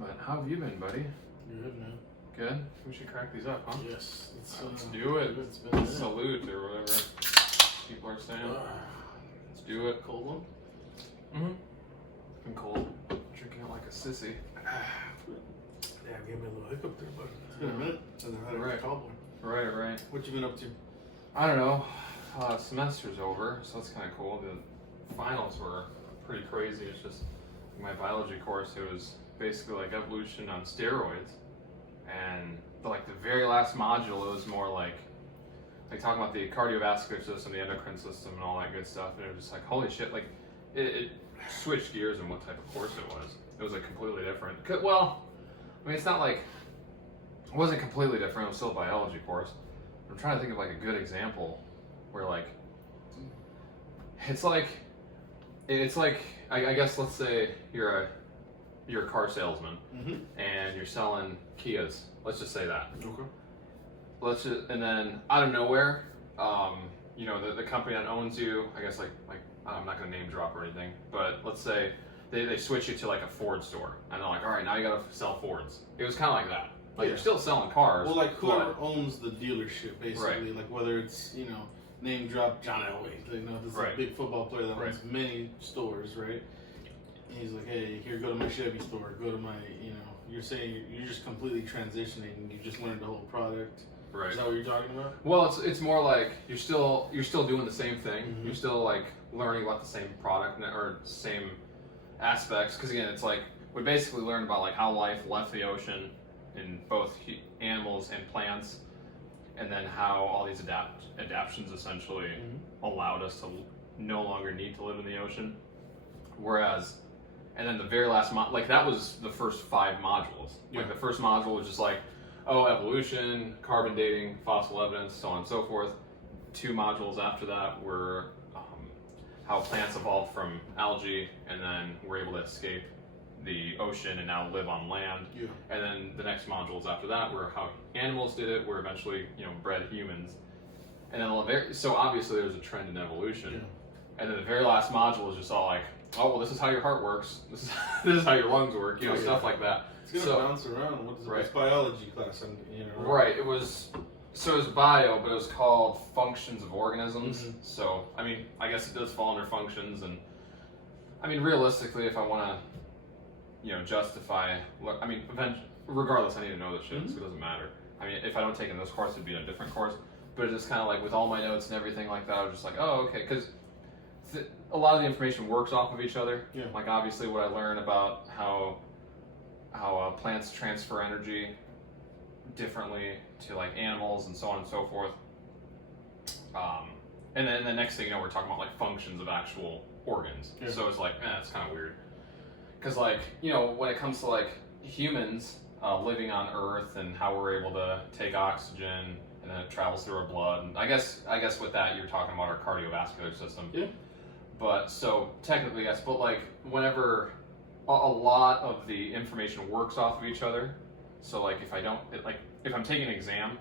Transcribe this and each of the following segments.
But how have you been, buddy? Good, man. Good? We should crack these up, huh? Yes. Let's do it. It's been a minute. Salute or whatever people are saying. Let's do it. Cold one? Mm-hmm. It's been cold. Drinking it like a sissy. Yeah, gave me a little hiccup there, but it's been a minute since I had a Right. call boy. Right. What you been up to? I don't know. Semester's over, so that's kind of cool. The finals were pretty crazy. It's just my biology course. It was basically like evolution on steroids, and the very last module, it was more like talking about the cardiovascular system, the endocrine system, and all that good stuff. And it was just like, holy shit! Like it switched gears in what type of course it was. It was like completely different. Well, I mean, it's not like it wasn't completely different. It was still a biology course. I'm trying to think of like a good example where it's like I guess let's say you're a car salesman and you're selling Kias. Let's just say that. Okay. And then out of nowhere, the company that owns you, I guess like I'm not gonna name drop or anything, but let's say they switch you to like a Ford store and they're like, all right, now you gotta sell Fords. It was kind of like that. Like you're still selling cars. Well, like whoever owns the dealership, basically, Right. like whether it's name drop John Elway, this is a big football player that owns many stores, right? And he's like, hey, here, go to my Chevy store, go to my, you're saying you're just completely transitioning, and you just learned the whole product. Right. Is that what you're talking about? Well, it's more like you're still doing the same thing. Mm-hmm. You're still like learning about the same product or same aspects. Because again, it's like we basically learned about like how life left the ocean in both animals and plants, and then how all these adaptions essentially allowed us to no longer need to live in the ocean. And then the very last that was the first 5 modules. Like the first module was just like, evolution, carbon dating, fossil evidence, so on and so forth. 2 modules after that were how plants evolved from algae and then were able to escape the ocean and now live on land. Yeah. And then the next modules after that were how animals did it, were eventually bred humans. And then so obviously there's a trend in evolution. Yeah. And then the very last module was just all like, oh well, this is how your heart works. This is how your lungs work. Stuff like that. It's gonna bounce around. What is it? It's biology class, Right. It was bio, but it was called functions of organisms. So I mean, I guess it does fall under functions, and I mean realistically, if I want to justify, regardless, I need to know this shit, so it doesn't matter. I mean, if I don't take it in this course, it'd be in a different course, but it's just kind of like with all my notes and everything like that, I was just like, oh, okay, because a lot of the information works off of each other. Yeah. Like, obviously, what I learned about how plants transfer energy differently to, like, animals and so on and so forth. And then the next thing we're talking about, like, functions of actual organs. Yeah. So it's like, it's kind of weird. Because, like, when it comes to, like, humans living on Earth and how we're able to take oxygen and then it travels through our blood. And I guess with that, you're talking about our cardiovascular system. Yeah. But, so, technically, yes. But, like, whenever a lot of the information works off of each other, so, like, if I'm taking an exam,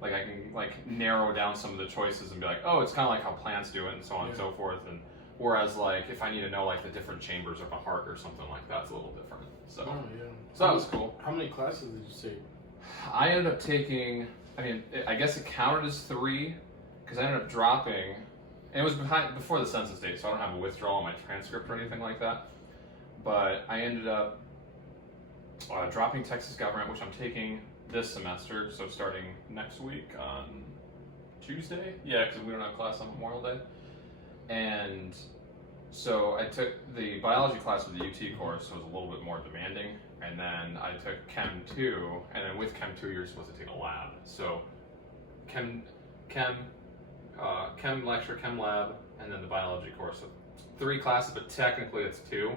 like, I can, like, narrow down some of the choices and be like, oh, it's kind of like how plants do it and so on and so forth. And whereas, like, if I need to know, like, the different chambers of a heart or something like that, it's a little different. So, so that was cool. How many classes did you take? I ended up taking, I guess it counted as 3, because I ended up dropping, and it was before the census date, so I don't have a withdrawal on my transcript or anything like that. But I ended up dropping Texas Government, which I'm taking this semester, so starting next week on Tuesday. Yeah, because we don't have class on Memorial Day. And so I took the biology class with the UT course, so it was a little bit more demanding. And then I took Chem 2, and then with Chem 2, you're supposed to take a lab. So Chem lecture, Chem lab, and then the biology course. So 3 classes, but technically it's 2,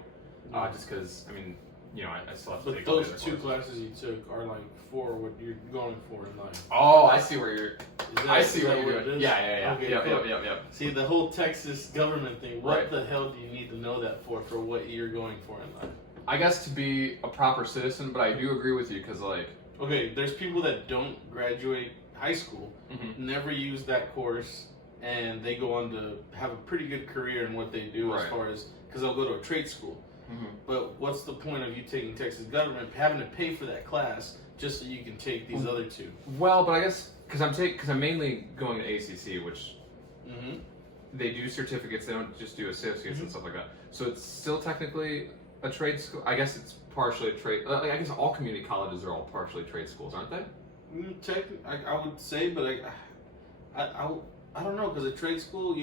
just because, I still have to take all the other courses. But those 2 classes you took are like for what you're going for in life. Oh, I see where you're. I see what you're doing. It is? Yeah. Okay, Yep. See, the whole Texas government thing. What the hell do you need to know that for what you're going for in life? I guess to be a proper citizen, but I do agree with you because, like. Okay, there's people that don't graduate high school, never use that course, and they go on to have a pretty good career in what they do as far as, because they'll go to a trade school. Mm-hmm. But what's the point of you taking Texas government, having to pay for that class just so you can take these other two? Well, but I guess because I'm mainly going to ACC, which Mm-hmm. they do certificates. They don't just do associates and stuff like that. So it's still technically a trade school. I guess it's partially a trade. I guess all community colleges are all partially trade schools, aren't they? I would say, but I don't know, because at trade school,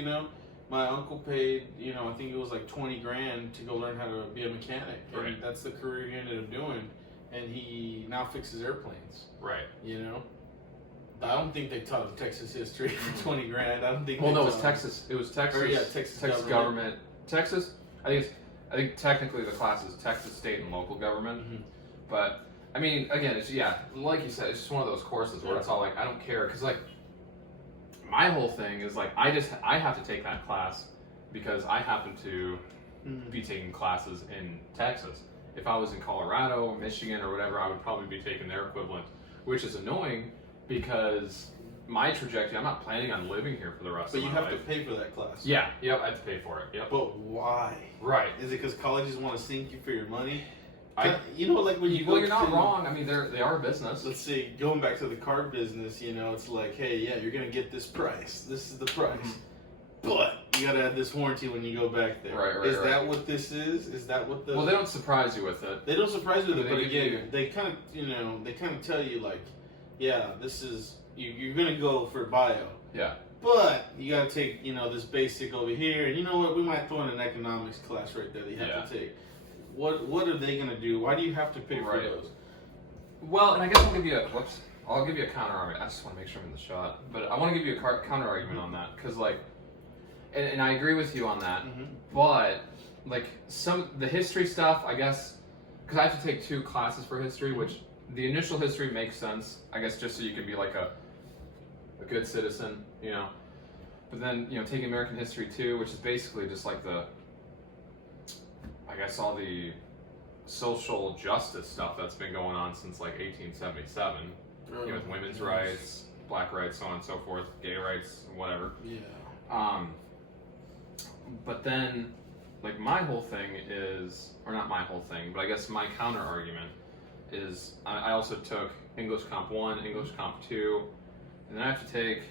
my uncle paid, I think it was like $20,000 to go learn how to be a mechanic. And Right. that's the career he ended up doing. And he now fixes airplanes. Right. I don't think they taught him Texas history for $20,000. I don't think. Well, they no, it was taught Texas. It was Texas. Or, yeah, Texas government. Texas. I think technically the class is Texas state and local government. Mm-hmm. But I mean, again, it's like you said, it's just one of those courses where it's all like I don't care because like my whole thing is like I have to take that class because I happen to be taking classes in Texas. If I was in Colorado or Michigan or whatever, I would probably be taking their equivalent, which is annoying because my trajectory, I'm not planning on living here for the rest of my life. But you have to pay for that class. Yeah, I have to pay for it. Yep. But why? Right. Is it because colleges want to sink you for your money? Like when you well, go you're not to, wrong. I mean, they are a business. Let's see, going back to the car business, it's like, hey, yeah, you're gonna get this price. This is the price, but you gotta have this warranty when you go back there. Right. Is that what this is? Is that what the? Well, they don't surprise you with it. They don't surprise you with it, They but give again, you- they kind of tell you like, yeah, this is you're gonna go for bio. Yeah. But you gotta take, this basic over here, and you know what? We might throw in an economics class right there that you have to take. What are they gonna do? Why do you have to pay for those? Well, and I guess I'll give you a counter argument. I just want to make sure I'm in the shot, but I want to give you a counter argument on that because and I agree with you on that. Mm-hmm. But the history stuff, I guess, because I have to take 2 classes for history, which the initial history makes sense, I guess, just so you can be like a good citizen, But then taking American history too, which is basically just like all the social justice stuff that's been going on since 1877, with women's rights, black rights, so on and so forth, gay rights, whatever. Yeah. But then, my whole thing is, or not my whole thing, but I guess my counter argument is I also took English Comp 1, English Comp 2, and then I have to take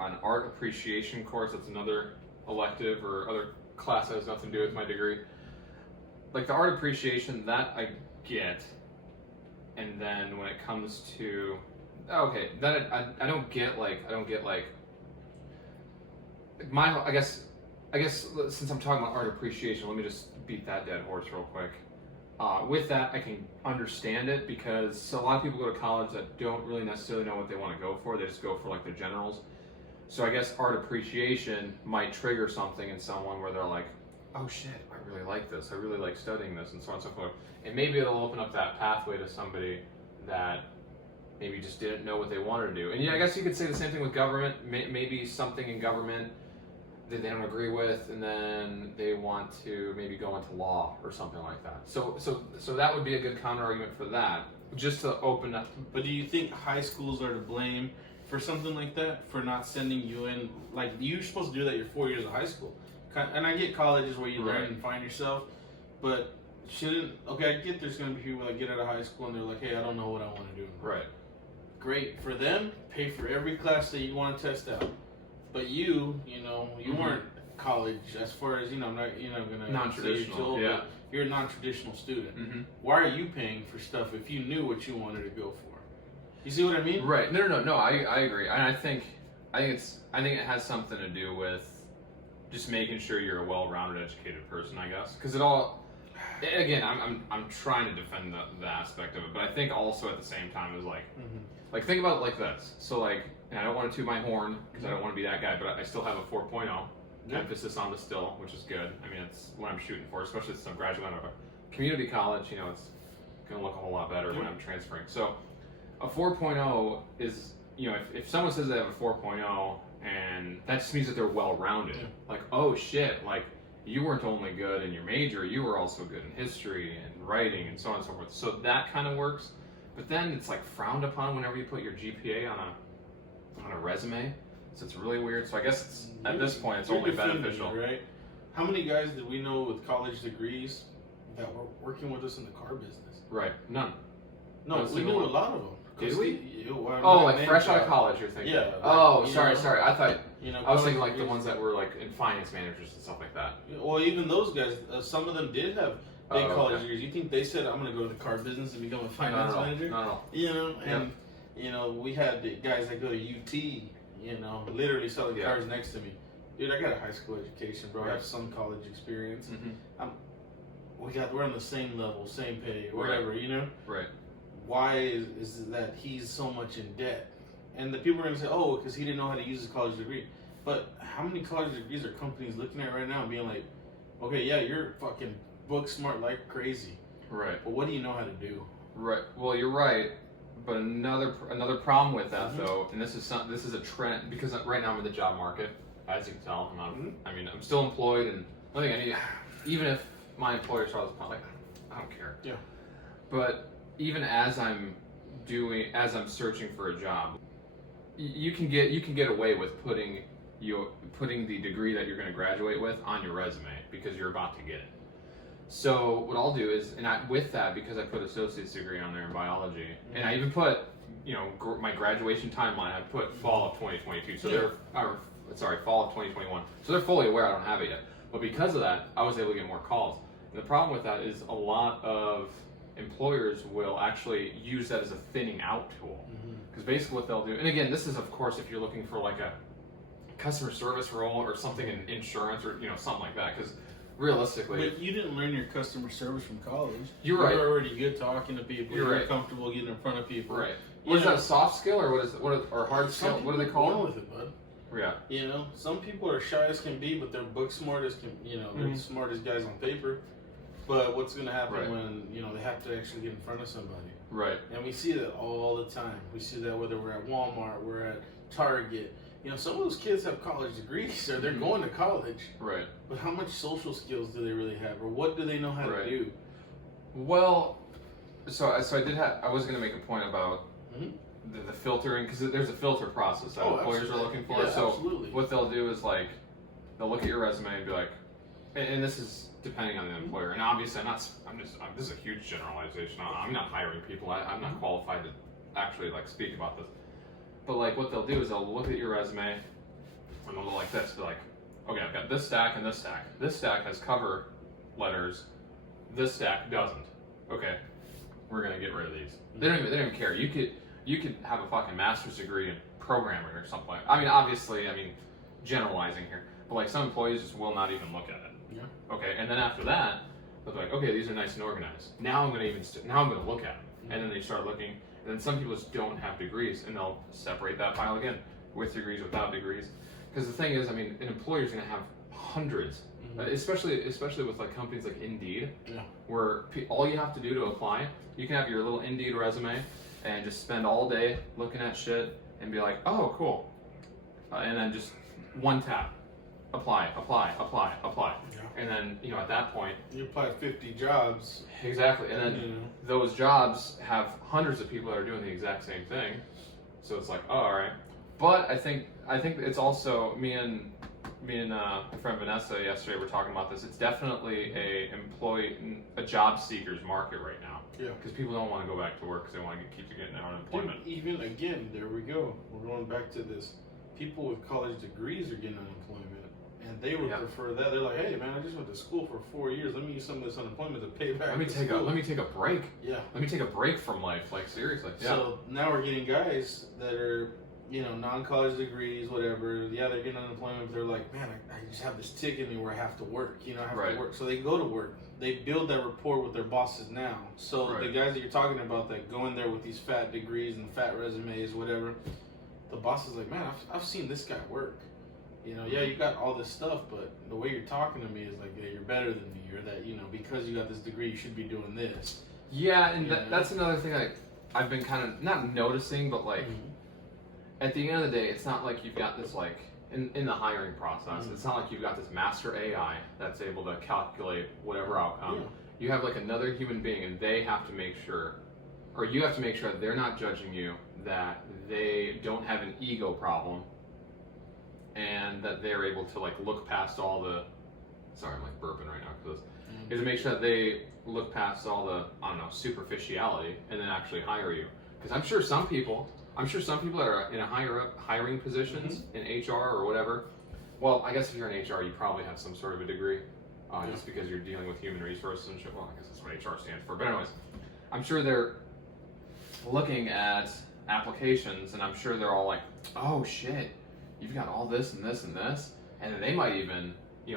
an art appreciation course. That's another elective or other class that has nothing to do with my degree. The art appreciation, that I get, and then when it comes to then I don't get I guess since I'm talking about art appreciation, let me just beat that dead horse real quick. With that, I can understand it because a lot of people go to college that don't really necessarily know what they want to go for. They just go for the generals. So I guess art appreciation might trigger something in someone where they're like, oh shit, I really like this. I really like studying this, and so on and so forth. And maybe it'll open up that pathway to somebody that maybe just didn't know what they wanted to do. And I guess you could say the same thing with government. Maybe something in government that they don't agree with, and then they want to maybe go into law or something like that. So that would be a good counter argument for that, just to open up. But do you think high schools are to blame for something like that, for not sending you in? You're supposed to do that your 4 years of high school. And I get colleges where you learn and find yourself, but I get there's going to be people that get out of high school and they're like, hey, I don't know what I want to do. Right. Great. For them, pay for every class that you want to test out. But you weren't college as far as, I'm not going to non-traditional, yeah. You're a non-traditional student. Mm-hmm. Why are you paying for stuff if you knew what you wanted to go for? You see what I mean? Right. No. I agree. And I think it has something to do with just making sure you're a well-rounded, educated person, I guess. Because again, I'm trying to defend the aspect of it, but I think also at the same time is think about it like this. So and I don't want to toot my horn because I don't want to be that guy, but I still have a 4.0. Emphasis on the still, which is good. I mean, it's what I'm shooting for, especially since I'm graduating out of a community college. It's going to look a whole lot better when I'm transferring. So a 4.0 is, if someone says they have a 4.0, and that just means that they're well-rounded. Oh shit, you weren't only good in your major, you were also good in history and writing and so on and so forth. So that kind of works. But then it's frowned upon whenever you put your GPA on a resume. So it's really weird. So I guess at this point it's only beneficial. Right? How many guys did we know with college degrees that were working with us in the car business? Right. None. No, we knew a lot of them. Did we? Oh, like fresh out of college, you're thinking? Yeah. Like, oh, sorry. I thought I was thinking like the degrees. ones that were like in finance managers and stuff like that. Well, even those guys, some of them did have big college degrees. You think they said, "I'm going to go to the car business and become a finance manager"? No. And we had the guys that go to UT. Literally selling cars next to me. Dude, I got a high school education, bro. I have some college experience. Mm-hmm. We're on the same level, same pay, whatever. Right. Why is that he's so much in debt? And the people are going to say, oh, because he didn't know how to use his college degree. But how many college degrees are companies looking at right now and being like, okay, yeah, you're fucking book smart like crazy. Right. But what do you know how to do? Right. Well, you're right. But another problem with that, though, and this is a trend, because right now I'm in the job market, as you can tell. I'm still employed, and I think even if my employer saw this, like, I don't care. Yeah. But even as I'm searching for a job, you can get away with putting the degree that you're going to graduate with on your resume because you're about to get it. So what I'll do is, with that, because I put associate's degree on there in biology, and I even put, my graduation timeline, I put fall of 2022. So fall of 2021. So they're fully aware I don't have it yet. But because of that, I was able to get more calls. And the problem with that is a lot of employers will actually use that as a thinning out tool. Because basically what they'll do, and again, this is of course if you're looking for like a customer service role or something in insurance or something like that. Because realistically, but you didn't learn your customer service from college. You're right. You're already good talking to people. You're comfortable getting in front of people. Right. Is that a soft skill or or hard skill? What do they call it? With it, bud. Yeah. Some people are shy as can be, but they're book smart as can. They're the smartest guys on paper. But what's going to happen when they have to actually get in front of somebody? Right. And we see that all the time. We see that whether we're at Walmart, we're at Target. Some of those kids have college degrees, or they're going to college. Right. But how much social skills do they really have, or what do they know how to do? Well, so I was going to make a point about the filtering, because there's a filter process that employers are looking for. Yeah, so absolutely. What they'll do is they'll look at your resume and be like, and this is depending on the employer. And obviously, this is a huge generalization. I'm not hiring people. I'm not qualified to actually speak about this. But what they'll do is they'll look at your resume and they'll go like this. Be like, okay, I've got this stack and this stack. This stack has cover letters. This stack doesn't. Okay, we're gonna get rid of these. They don't even care. You could have a fucking master's degree in programming or something. Obviously, generalizing here, but some employees just will not even look at it. Yeah. Okay, and then after that, they're like, okay, these are nice and organized. Now I'm gonna look at them, and then they start looking. And then some people just don't have degrees, and they'll separate that file again with degrees, without degrees. Because the thing is, an employer's gonna have hundreds, especially with companies like Indeed, where all you have to do to apply, you can have your little Indeed resume and just spend all day looking at shit and be like, oh, cool, and then just one tap. Apply. Yeah. And then, at that point, you apply 50 jobs. Exactly. And then those jobs have hundreds of people that are doing the exact same thing. So it's like, oh, all right. But I think it's also me and my friend Vanessa yesterday were talking about this. It's definitely a job seeker's market right now. Yeah. Because people don't want to go back to work because they want to keep getting unemployment. Dude, even again, there we go. We're going back to this. People with college degrees are getting unemployment. And they would prefer that. They're like, hey man, I just went to school for 4 years. Let me use some of this unemployment to pay back. Let me take a break. Yeah. Let me take a break from life. Seriously. Yeah. So now we're getting guys that are, non-college degrees, whatever. Yeah, they're getting unemployment, but they're like, man, I just have this tick in me where I have to work. I have to work. So they go to work. They build that rapport with their bosses now. So the guys that you're talking about that go in there with these fat degrees and fat resumes, whatever, the boss is like, man, I've seen this guy work. You got all this stuff, but the way you're talking to me is like, yeah, you're better than me, or that, because you got this degree, you should be doing this. Yeah, and that's another thing I've been kind of not noticing, but at the end of the day, it's not like you've got this in the hiring process. It's not like you've got this master AI that's able to calculate whatever outcome. Yeah. You have another human being, and they have to make sure, or you have to make sure that they're not judging you, that they don't have an ego problem, and that they're able to look past all the sorry, I'm like burping right now because is to make sure that they look past all the, I don't know, superficiality and then actually hire you. Because I'm sure some people that are in a hiring positions in HR or whatever. Well, I guess if you're in HR, you probably have some sort of a degree, just because you're dealing with human resources and shit. Well, I guess that's what HR stands for. But anyways, I'm sure they're looking at applications, and I'm sure they're all like, "Oh shit, you've got all this and this and this," and then they might even,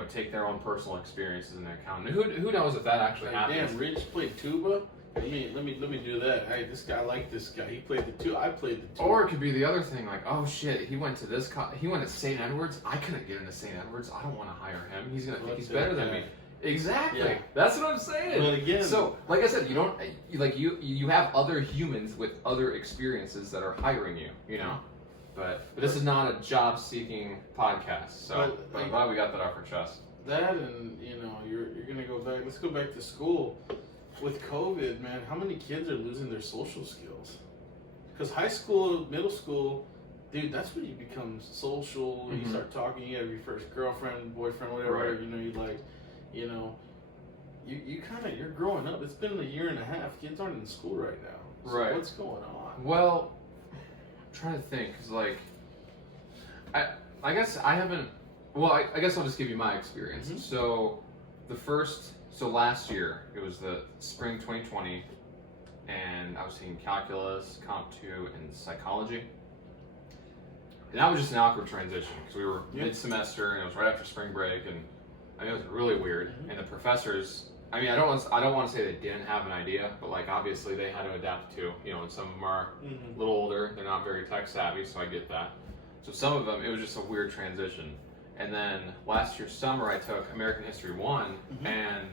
take their own personal experiences into account. And who knows if that actually happens? Damn, Rich played tuba. Let me do that. Hey, this guy, I like this guy. He played the tuba. I played the tuba. Or it could be the other thing, like, oh shit, he went to this. He went to St. Edward's. I couldn't get into St. Edward's. I don't want to hire him. He's gonna think he's better than me. Exactly. Yeah. That's what I'm saying. But again, so like I said, you don't you have other humans with other experiences that are hiring you. But this is not a job-seeking podcast. So but I'm glad we got that off our chest. That and you're gonna go back. Let's go back to school. With COVID, man, how many kids are losing their social skills? Because high school, middle school, dude, that's when you become social. You start talking. You have your first girlfriend, boyfriend, whatever. Right. You like, you kind of, you're growing up. It's been a year and a half. Kids aren't in school right now. So right. What's going on? Well, I'm trying to think, because I guess I haven't. Well, I guess I'll just give you my experience. So last year, it was the spring 2020, and I was taking calculus, comp 2, and psychology. And that was just an awkward transition because we were mid-semester, and it was right after spring break, and it was really weird. And the professors, I don't want to say they didn't have an idea, but obviously they had to adapt too. And some of them are a little older, they're not very tech savvy, so I get that. So some of them, it was just a weird transition. And then last year summer, I took American History 1, and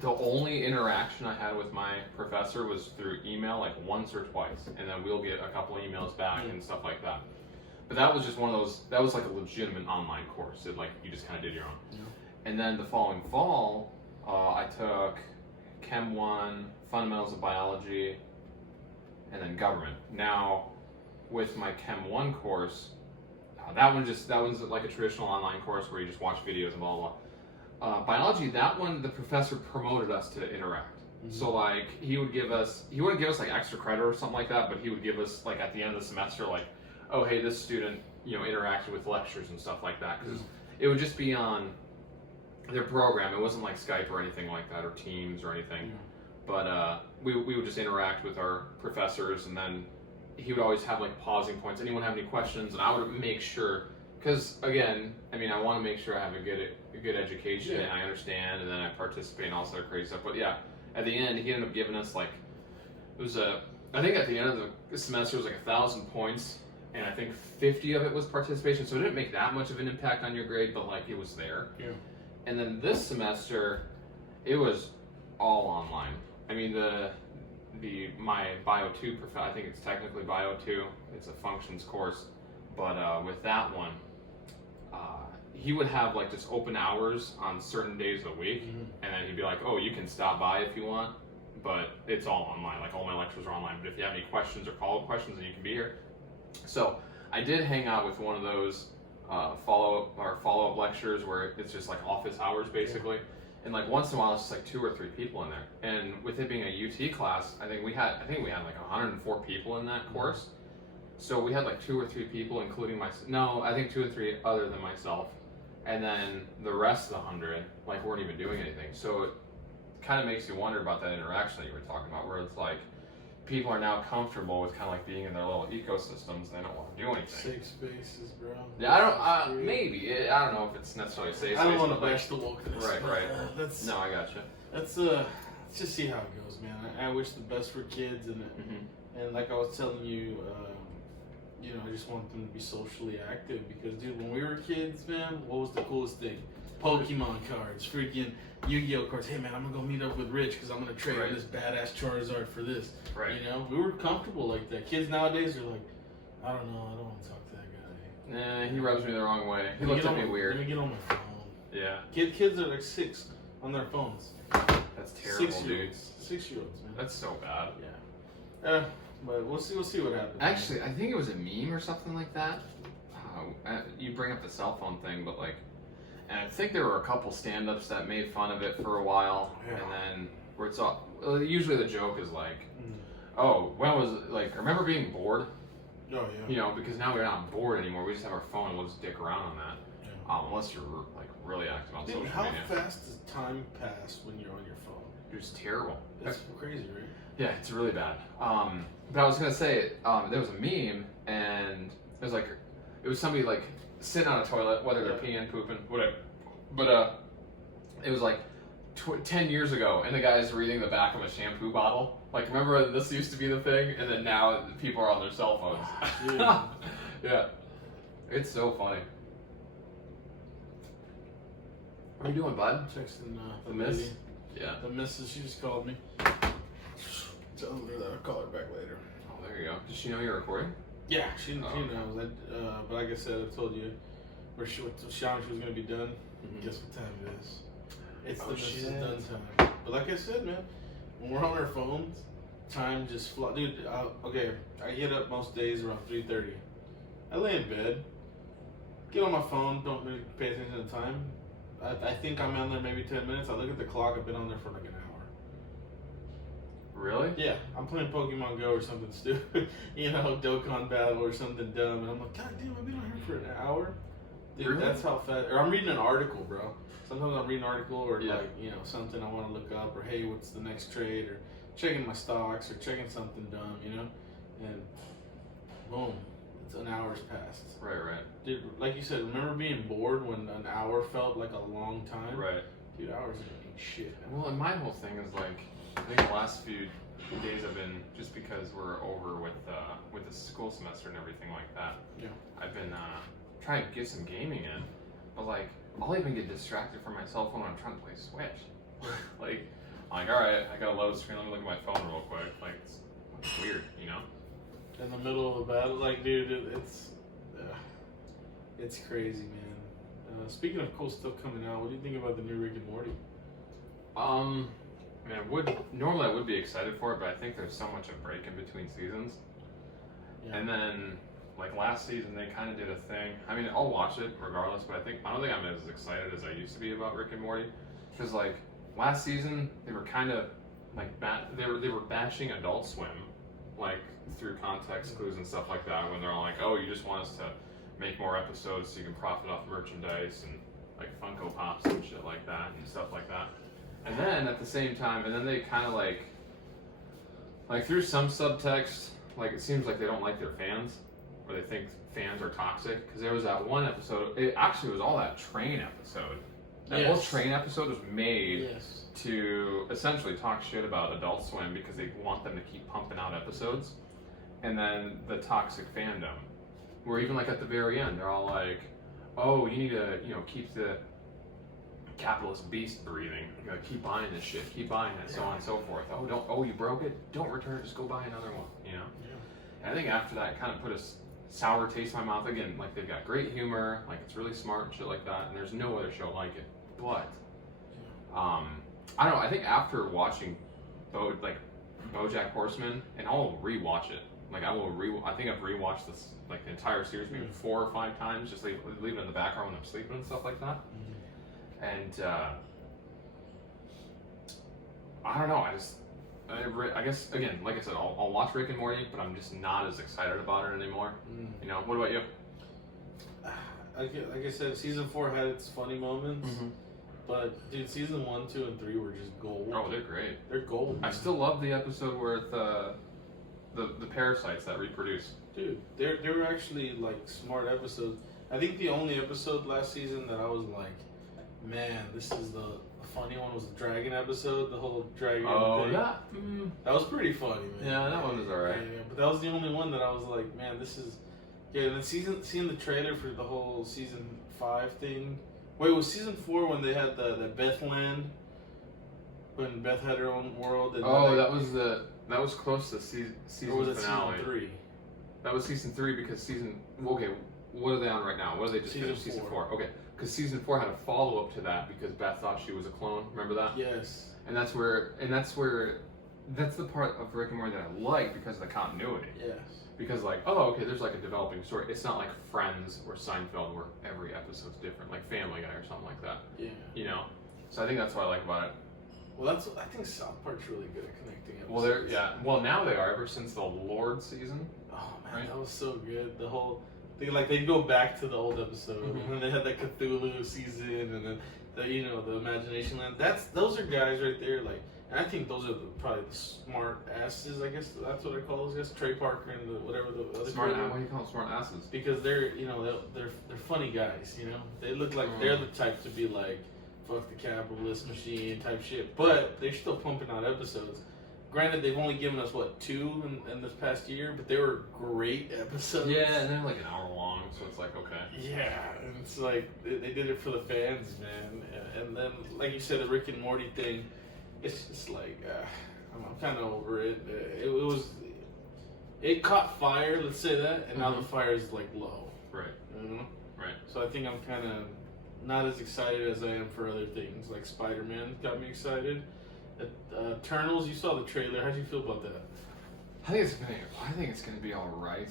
the only interaction I had with my professor was through email, once or twice, and then we'll get a couple emails back and stuff like that. But that was just one of those. That was like a legitimate online course. You just kind of did your own. Yeah. And then the following fall, I took Chem 1, Fundamentals of Biology, and then Government. Now, with my Chem 1 course, that one's like a traditional online course where you just watch videos and blah blah blah. Biology, that one, the professor promoted us to interact. So he wouldn't give us extra credit or something like that, but he would give us at the end of the semester oh hey, this student interacted with lectures and stuff like that, because it would just be on their program. It wasn't like Skype or anything like that or Teams or anything. But we would just interact with our professors, and then he would always have pausing points. Anyone have any questions? And I would make sure. Because again, I want to make sure I have a good education and I understand, and then I participate in all sort of crazy stuff. But yeah, at the end, he ended up giving us I think at the end of the semester it was 1,000 points, and I think 50 of it was participation. So it didn't make that much of an impact on your grade, but it was there. Yeah. And then this semester, it was all online. My Bio 2 I think it's technically Bio 2. It's a functions course, but with that one. He would have just open hours on certain days of the week, and then he'd be like, oh, you can stop by if you want, but it's all online. All my lectures are online, but if you have any questions or follow-up questions, then you can be here. So I did hang out with one of those follow-up lectures where it's just office hours basically, and once in a while it's just 2 or 3 people in there. And with it being a UT class, I think we had 104 people in that course. So we had 2 or 3 people, including I think 2 or 3 other than myself. And then the rest of the 100, weren't even doing anything. So it kind of makes you wonder about that interaction that you were talking about, where it's people are now comfortable with being in their little ecosystems. They don't want to do anything. Safe spaces, bro. Yeah, I don't know if it's necessarily safe spaces. I don't want to bash the wokeness. Right. No, I gotcha. Let's just see how it goes, man. I wish the best for kids, and like I was telling you, I just want them to be socially active, because, dude, when we were kids, man, what was the coolest thing? Pokemon cards, freaking Yu-Gi-Oh cards. Hey, man, I'm going to go meet up with Rich because I'm going to trade this badass Charizard for this. Right. We were comfortable like that. Kids nowadays are I don't know, I don't want to talk to that guy. Nah, he rubs me the wrong way. He looks at me weird. Let me get on my phone. Yeah. Kids are 6 on their phones. That's terrible, dude. 6-year-olds, man. That's so bad. Yeah. But we'll see what happens. Actually, I think it was a meme or something like that. You bring up the cell phone thing, but And I think there were a couple stand-ups that made fun of it for a while, and then where it's all usually the joke is like, oh, when was it, like, remember being bored? Oh yeah. You know, because now we're not bored anymore. We just have our phone and we'll just dick around on that. Yeah. Unless you're like really active on social media. How fast does time pass when you're on your phone? It's terrible. It's crazy, right? Yeah, it's really bad. But I was gonna say, there was a meme, and it was like, it was somebody like sitting on a toilet, whether they're peeing, pooping, whatever. But it was like 10 years ago, and the guy's reading the back of a shampoo bottle. Like, remember when this used to be the thing, and then now people are on their cell phones. Yeah, it's so funny. What are you doing, bud? Texting the miss. Yeah, the missus. She just called me. Tell her that I'll call her back later. Oh, there you go. Does she know you're recording? Yeah, she knows. But like I said, I told you where she was going to be done. Guess what time it is? It's the missus done time. But like I said, man, when we're on our phones, time just flies. Dude, okay, I get up most days around 3:30. I lay in bed, get on my phone, don't really pay attention to time. I think I'm on there maybe 10 minutes. I look at the clock, I've been on there for like an hour. Really? Yeah, I'm playing Pokemon Go or something stupid. You know, Dokkan Battle or something dumb. And I'm like, God damn, I've been on here for an hour? Dude, really? That's how fast. Or I'm reading an article, bro. Sometimes I'm reading an article or like, you know, something I want to look up, or hey, what's the next trade, or checking my stocks, or checking something dumb, you know? And boom, it's an hour's passed. Right. Dude, like you said, remember being bored when an hour felt like a long time? Right. Dude, hours ain't shit. Well, and my whole thing is like, I think the last few days have been, just because we're over with the school semester and everything like that. Yeah. I've been trying to get some gaming in, but like, I'll even get distracted from my cell phone when I'm trying to play Switch. like, I'm like, all right, I got a load screen. Let me look at my phone real quick. Like, it's weird, you know? In the middle of a battle, like, dude, it's crazy, man. Speaking of cool stuff coming out, what do you think about the new Rick and Morty? Normally I would be excited for it, but I think there's so much a break in between seasons. Yeah. And then, like, last season, they kind of did a thing. I mean, I'll watch it regardless, but I don't think I'm as excited as I used to be about Rick and Morty. Because, like, last season, they were kind of, like, they were bashing Adult Swim, like, through context clues and stuff like that, when they're all like, oh, you just want us to make more episodes so you can profit off merchandise and, like, Funko Pops and shit like that and stuff like that. And then, at the same time, and then they kind of, like, through some subtext, like, it seems like they don't like their fans, or they think fans are toxic, because there was that one episode, it actually was all that train episode. That whole train episode was made to essentially talk shit about Adult Swim because they want them to keep pumping out episodes. And then the toxic fandom, where even like at the very end, they're all like, oh, you need to, you know, keep the capitalist beast breathing. You gotta keep buying this shit, keep buying it, so on and so forth. Oh, you broke it? Don't return it, just go buy another one, you know? Yeah. And I think after that, it kind of put a sour taste in my mouth again. Like, they've got great humor, like, it's really smart and shit like that, and there's no other show like it. But, I don't know, I think after watching BoJack Horseman, and I'll rewatch it. Like, I think I've rewatched this, like, the entire series maybe 4 or 5 times, just leave it in the background when I'm sleeping and stuff like that. And, I don't know, I guess, again, like I said, I'll watch Rick and Morty, but I'm just not as excited about it anymore. You know, what about you? Like I said, season 4 had its funny moments, but dude, season 1, 2, and 3 were just gold. Oh, they're great. They're gold. I still love the episode where the parasites that reproduce. Dude, they were actually like smart episodes. I think the only episode last season that I was like, man, this is the funny one was the dragon episode, the whole dragon thing. That was pretty funny, man. Yeah, that one was alright. Yeah, but that was the only one that I was like, man, this is... Yeah, and then seeing the trailer for the whole season 5 thing. Wait, it was season 4 when they had the Bethland? When Beth had her own world? And that was close to season or was it finale. Season 3? That was season 3 because what are they on right now? What are they just finished? Season 4. Okay. Because season 4 had a follow-up to that because Beth thought she was a clone. Remember that? Yes. And that's where that's the part of Rick and Morty that I like because of the continuity. Yes. Because like, oh, okay, there's like a developing story. It's not like Friends or Seinfeld where every episode's different, like Family Guy or something like that. Yeah. You know? So I think that's what I like about it. Well, I think South Park's really good at connecting episodes. Well, they're, yeah. Well, now they are, ever since the Lord season. Oh, man, right? that was so good. The whole thing, like, they'd go back to the old episode, Mhm. and then they had that Cthulhu season, and then the Imagination Land. Those are guys right there, like, and I think those are probably the smart asses, I guess that's what I call those guys. Trey Parker and whatever the other Smart, guy. what do you call them? Smart asses? Because they're funny guys, you know. They look like they're the type to be like, fuck the capitalist machine type shit, but they're still pumping out episodes. Granted, they've only given us 2 in this past year, but they were great episodes. Yeah, and they're like an hour long, so it's like, okay. Yeah, and it's like they did it for the fans, man. And then, like you said, the Rick and Morty thing, it's just like I'm kind of over it. It caught fire, let's say that, and now the fire is like low. Right. You know? Right. So I think I'm kind of not as excited as I am for other things. Like Spider-Man got me excited. Eternals, you saw the trailer. How'd you feel about that? I think it's gonna be all right.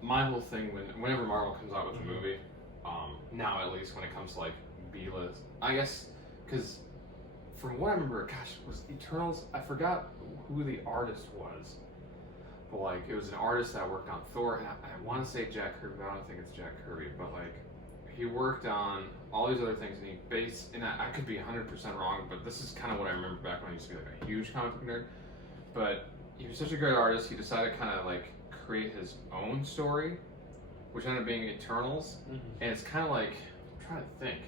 My whole thing whenever Marvel comes out with a movie, now at least when it comes to like B-list, I guess, because from what I remember, gosh, was Eternals? I forgot who the artist was, but like it was an artist that worked on Thor, and I want to say Jack Kirby, but I don't think it's Jack Kirby, but like he worked on all these other things, and I could be 100% wrong, but this is kind of what I remember back when I used to be like a huge comic book nerd. But he was such a great artist, he decided to kind of like create his own story, which ended up being Eternals, and it's kind of like, I'm trying to think.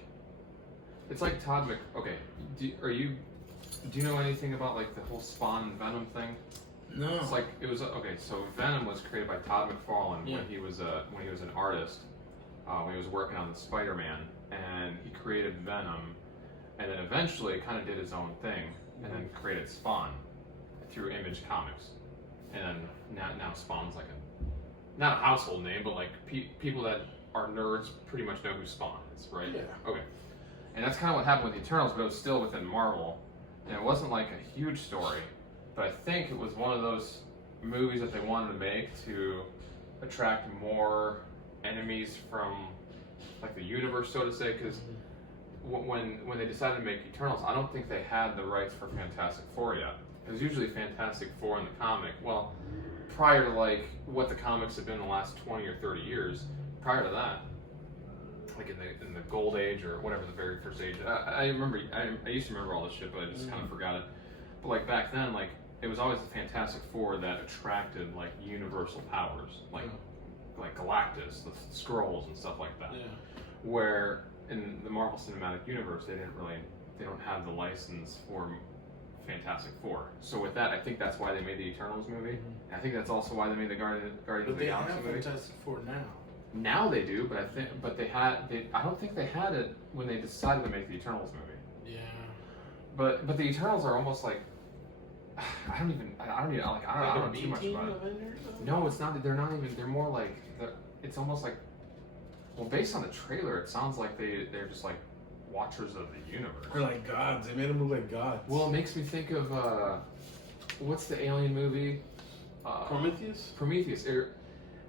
It's like Todd okay, do you know anything about like the whole Spawn and Venom thing? No. It's like, it was, okay, so Venom was created by Todd McFarlane when he was an artist. When he was working on the Spider-Man, and he created Venom, and then eventually kind of did his own thing, and then created Spawn through Image Comics, and then now Spawn's like not a household name, but like people that are nerds pretty much know who Spawn is, right? Yeah. Okay. And that's kind of what happened with the Eternals, but it was still within Marvel, and it wasn't like a huge story, but I think it was one of those movies that they wanted to make to attract more enemies from like the universe, so to say, because when they decided to make Eternals, I don't think they had the rights for Fantastic Four yet. It was usually Fantastic Four in the comic. Well, prior to like what the comics have been the last 20 or 30 years, prior to that, like in the Gold Age or whatever the very first age. I used to remember all this shit, but I just kind of forgot it. But like back then, like it was always the Fantastic Four that attracted like universal powers, like Galactus, the Skrulls, and stuff like that. Yeah. Where in the Marvel Cinematic Universe, they don't have the license for Fantastic Four. So with that, I think that's why they made the Eternals movie. And I think that's also why they made the Guardians of the Galaxy movie. But they have Fantastic Four now. Now they do, but I don't think they had it when they decided to make the Eternals movie. Yeah. But the Eternals are almost like I don't know too much about it. Avengers? No, it's not. They're not even. They're more like. It's almost like. Well, based on the trailer, it sounds like they're just like watchers of the universe. They're like gods. They made them look like gods. Well, it makes me think of what's the alien movie? Prometheus. Prometheus.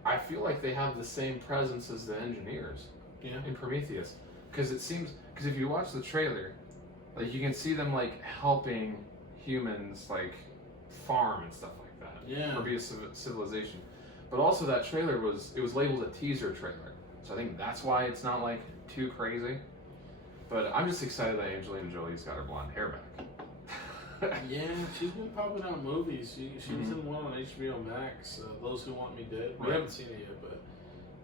I feel like they have the same presence as the engineers. Yeah. In Prometheus, because if you watch the trailer, like you can see them like helping humans like farm and stuff like that. Yeah. Or be a civilization. But also that trailer was labeled a teaser trailer. So I think that's why it's not like too crazy. But I'm just excited that Angelina Jolie's got her blonde hair back. Yeah, she's been popping out movies. She was in one on HBO Max, Those Who Want Me Dead. We haven't seen it yet, but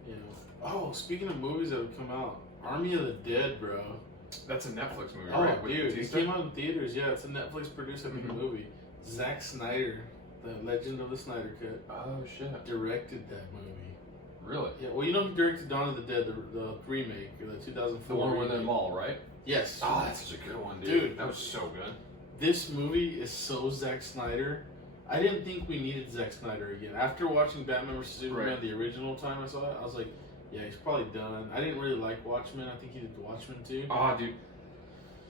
you know. Oh, speaking of movies that have come out, Army of the Dead, bro. That's a Netflix movie, Oh, right? dude, it came out in theaters. Yeah, it's a Netflix produced movie. Zack Snyder, the legend of the Snyder Cut. Oh shit! Directed that movie. Really? Yeah. Well, you know, he directed Dawn of the Dead, the remake, the 2004. The one where remake. they're all right. Yes. Oh, that's such a good one, dude. That was so good. This movie is so Zack Snyder. I didn't think we needed Zack Snyder again. After watching Batman vs. Superman the original time I saw it, I was like, yeah, he's probably done. I didn't really like Watchmen. I think he did Watchmen too. Oh, dude.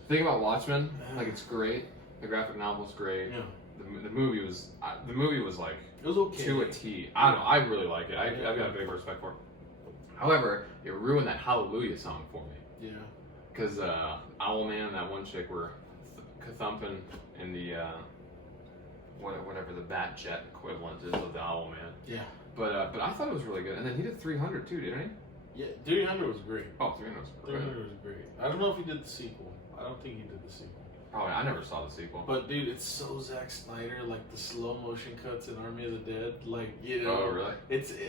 The thing about Watchmen, like, it's great. The graphic novel's great. Yeah. the movie was like it was okay to a T. I don't know. I really like it. I've got a big respect for it. However, it ruined that Hallelujah song for me. Yeah. Because Owlman and that one chick were thumping in the whatever the Bat Jet equivalent is of the Owlman. Yeah. But I thought it was really good. And then he did 300 too, didn't he? Yeah, 300 was great. Oh, 300 was great. 300 was great. I don't know if he did the sequel. I don't think he did the sequel. Oh, I never saw the sequel. But dude, it's so Zack Snyder, like the slow motion cuts in Army of the Dead, like you know. Oh, really?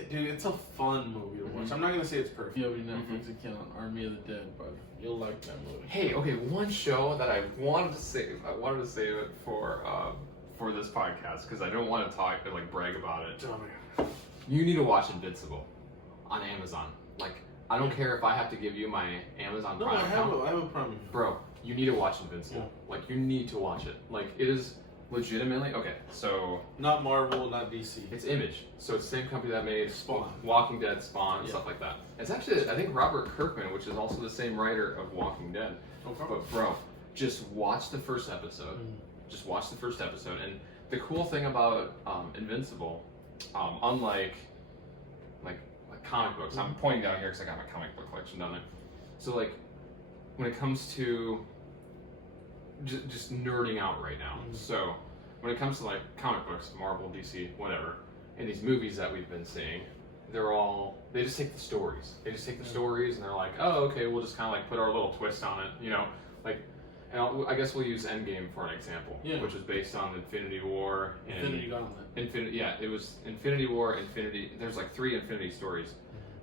Dude, it's a fun movie to watch. I'm not gonna say it's perfect. You have your Netflix Mm-hmm. account, Army of the Dead, but you'll like that movie. Hey, okay, one show that I wanted to save. I wanted to save it for this podcast because I don't want to talk like brag about it. Oh my God. You need to watch Invincible on Amazon. Like, I don't care if I have to give you my Amazon No, Prime account. I have a Prime. Bro, you need to watch Invincible. Yeah. Like, you need to watch it. Like, it is legitimately okay. So Not Marvel, not DC. it's Image. So it's the same company that made Spawn. Walking Dead, Spawn, and Yeah. stuff like that. It's actually, I think, Robert Kirkman, which is also the same writer of Walking Dead. Okay. But bro, just watch the first episode. Just watch the first episode. And the cool thing about Invincible, unlike like comic books, I'm pointing down here because I got my comic book collection down there. So like, when it comes to just nerding out right now. So when it comes to like comic books, Marvel, DC, whatever, and these movies that we've been seeing, they just take the stories. They just take the stories and they're like, oh, okay, we'll just kind of like put our little twist on it, you know, like. And I guess we'll use Endgame for an example, which was based on Infinity War. Infinity Gauntlet. It was Infinity War, there's like 3 Infinity stories,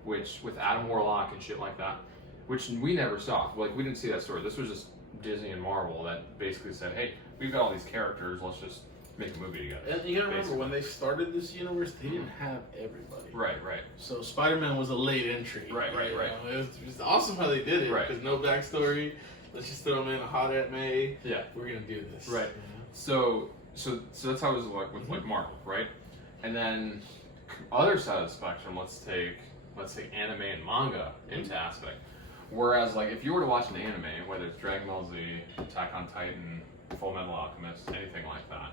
which with Adam Warlock and shit like that, which we never saw. Like, we didn't see that story. This was just Disney and Marvel that basically said, hey, we've got all these characters, let's just make a movie together. And you gotta remember, when they started this universe, they didn't have everybody. Right. So Spider-Man was a late entry. Right. It was awesome how they did it. Right. Because no backstory. Let's just throw him in a hot at May. Yeah. We're gonna do this. Right. So that's how it was like with like Marvel, right? And then other side of the spectrum, let's take anime and manga into aspect. Whereas like if you were to watch an anime, whether it's Dragon Ball Z, Attack on Titan, Full Metal Alchemist, anything like that,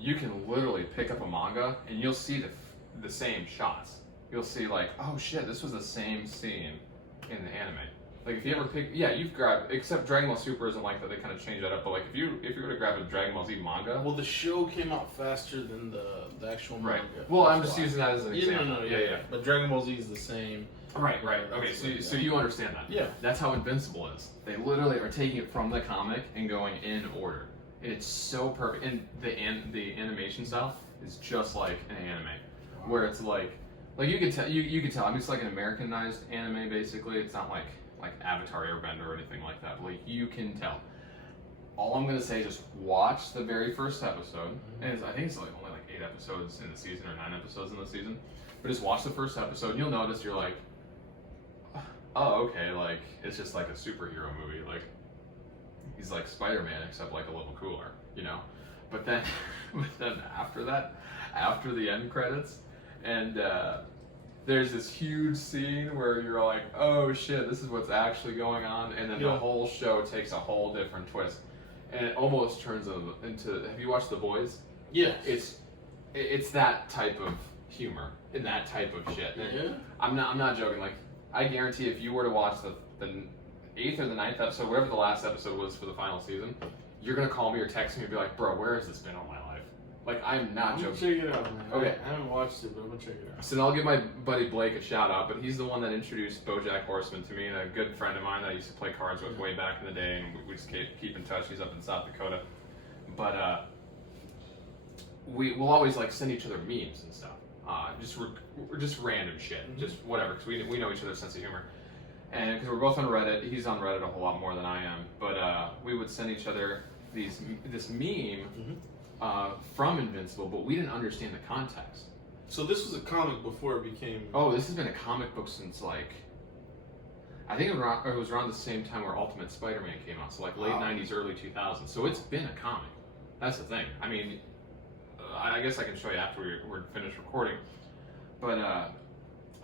you can literally pick up a manga and you'll see the same shots. You'll see like, oh shit, this was the same scene in the anime. Like if you ever pick, you've grabbed, except Dragon Ball Super isn't like that. They kind of change that up. But like if you were to grab a Dragon Ball Z manga, well, the show came out faster than the actual manga. Well, I'm just using that as an example. No, yeah. But Dragon Ball Z is the same. Right. Okay, so you understand that. Yeah. That's how Invincible is. They literally are taking it from the comic and going in order. And it's so perfect. And the animation style is just like an anime, where it's like you can tell. You can tell. I mean, it's like an Americanized anime basically. It's not like Avatar Airbender or anything like that. Like, you can tell. All I'm gonna say is just watch the very first episode, and I think it's like only like 8 episodes in the season or 9 episodes in the season. But just watch the first episode, and you'll notice you're like, oh, okay, like it's just like a superhero movie. Like, he's like Spider-Man except like a little cooler, you know. But then after that, after the end credits, and there's this huge scene where you're like, oh shit, this is what's actually going on, and then the whole show takes a whole different twist, and it almost turns into. Have you watched The Boys? Yeah. It's that type of humor and that type of shit. Yeah. I'm not joking. Like, I guarantee if you were to watch the 8th or the 9th episode, whatever the last episode was for the final season, you're gonna call me or text me and be like, bro, where has this been all my life? Like, I'm not joking. Check it out, man. Okay. I haven't watched it, but I'm gonna check it out. So then I'll give my buddy Blake a shout out, but he's the one that introduced BoJack Horseman to me, and a good friend of mine that I used to play cards with way back in the day, and we just keep in touch. He's up in South Dakota. But we'll always like send each other memes and stuff. Just random shit, just whatever, because we know each other's sense of humor. And because we're both on Reddit, he's on Reddit a whole lot more than I am, but we would send each other this meme from Invincible, but we didn't understand the context. So this was a comic before it became. Oh, this has been a comic book since like, I think it was around the same time where Ultimate Spider-Man came out, so like late 90s, early 2000s. So it's been a comic. That's the thing. I mean, I guess I can show you after we're finished recording. But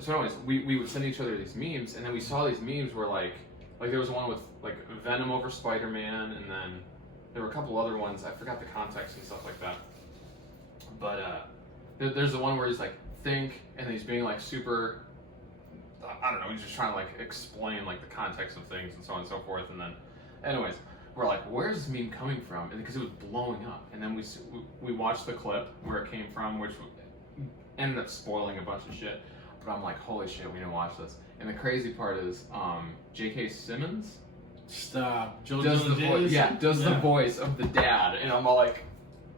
so anyways, we would send each other these memes, and then we saw these memes where like there was one with like Venom over Spider-Man, and then there were a couple other ones. I forgot the context and stuff like that. But there's the one where he's like, think, and he's being like super, I don't know, he's just trying to like explain like the context of things and so on and so forth. And then, anyways, we're like, where's this meme coming from? And because it was blowing up. And then we watched the clip where it came from, which ended up spoiling a bunch of shit. But I'm like, holy shit, we didn't watch this. And the crazy part is, J.K. Simmons. Stop. Does the voice of the dad, and I'm all like,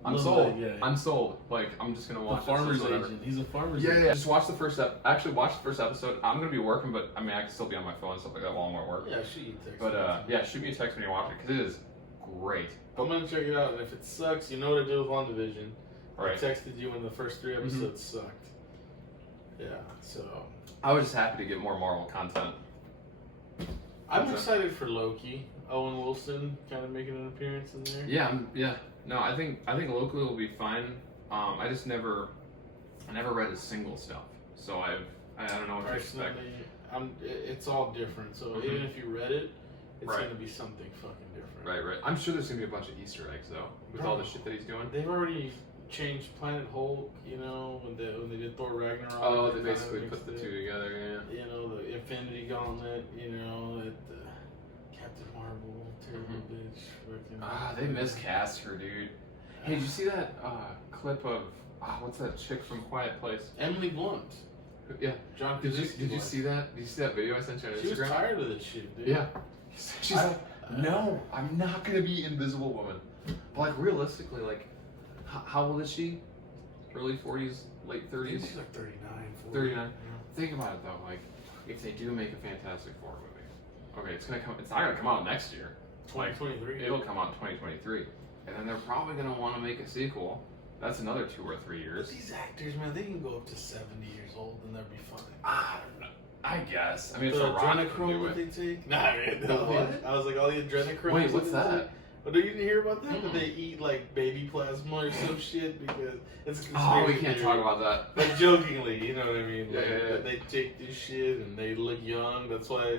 I'm sold. Yeah. I'm sold. Like, I'm just gonna watch the farmer's agent. He's a farmer's agent. Yeah. Just watch the first actually watch the first episode. I'm gonna be working, but I mean, I can still be on my phone and stuff like that while I'm at work. Yeah, shoot you a text. But yeah, shoot me a text when you watch it because it is great. I'm gonna check it out, and if it sucks, you know what to do with WandaVision. Right. I texted you when the first 3 episodes sucked. Yeah, so I was just happy to get more Marvel content. I'm excited for Loki. Owen Wilson kind of making an appearance in there. Yeah. No, I think Loki will be fine. I never read his single stuff, so I don't know what to expect. It's all different. So even if you read it, it's gonna be something fucking different. Right. I'm sure there's gonna be a bunch of Easter eggs though, with all the shit that he's doing. They've already changed Planet Hulk. You know, when they did Thor Ragnarok. Oh, they basically put the two together. Yeah. You know, the Infinity Gauntlet. You know, Captain Marvel, terrible bitch. They miscast her, dude. Hey, did you see that clip of what's that chick from Quiet Place? Emily Blunt. Yeah. John. Did you see that? Did you see that video I sent you on Instagram? She was tired of this shit, dude. Yeah. She's like, no, I'm not gonna be Invisible Woman. But like realistically, like, how old is she? Early 40s, late 30s? She's like 39, 40. 39. Yeah. Think about it though, like, if they do make a Fantastic Four movie, okay, it's not gonna come out next year. 2023. It'll come out in 2023, and then they're probably gonna want to make a sequel. That's another 2 or 3 years. But these actors, man, they can go up to 70 years old and they'll be fine. I don't know. I guess. I mean, the it's a rock to adrenochrome do that it. they take. Nah, man. What? I was like, all the adrenochrome. Wait, what's that? But you didn't hear about that? That they eat like baby plasma or some shit because it's a conspiracy. Oh, we can't talk about that. Like jokingly, you know what I mean? Yeah, like, yeah. They take this shit and they look young. That's why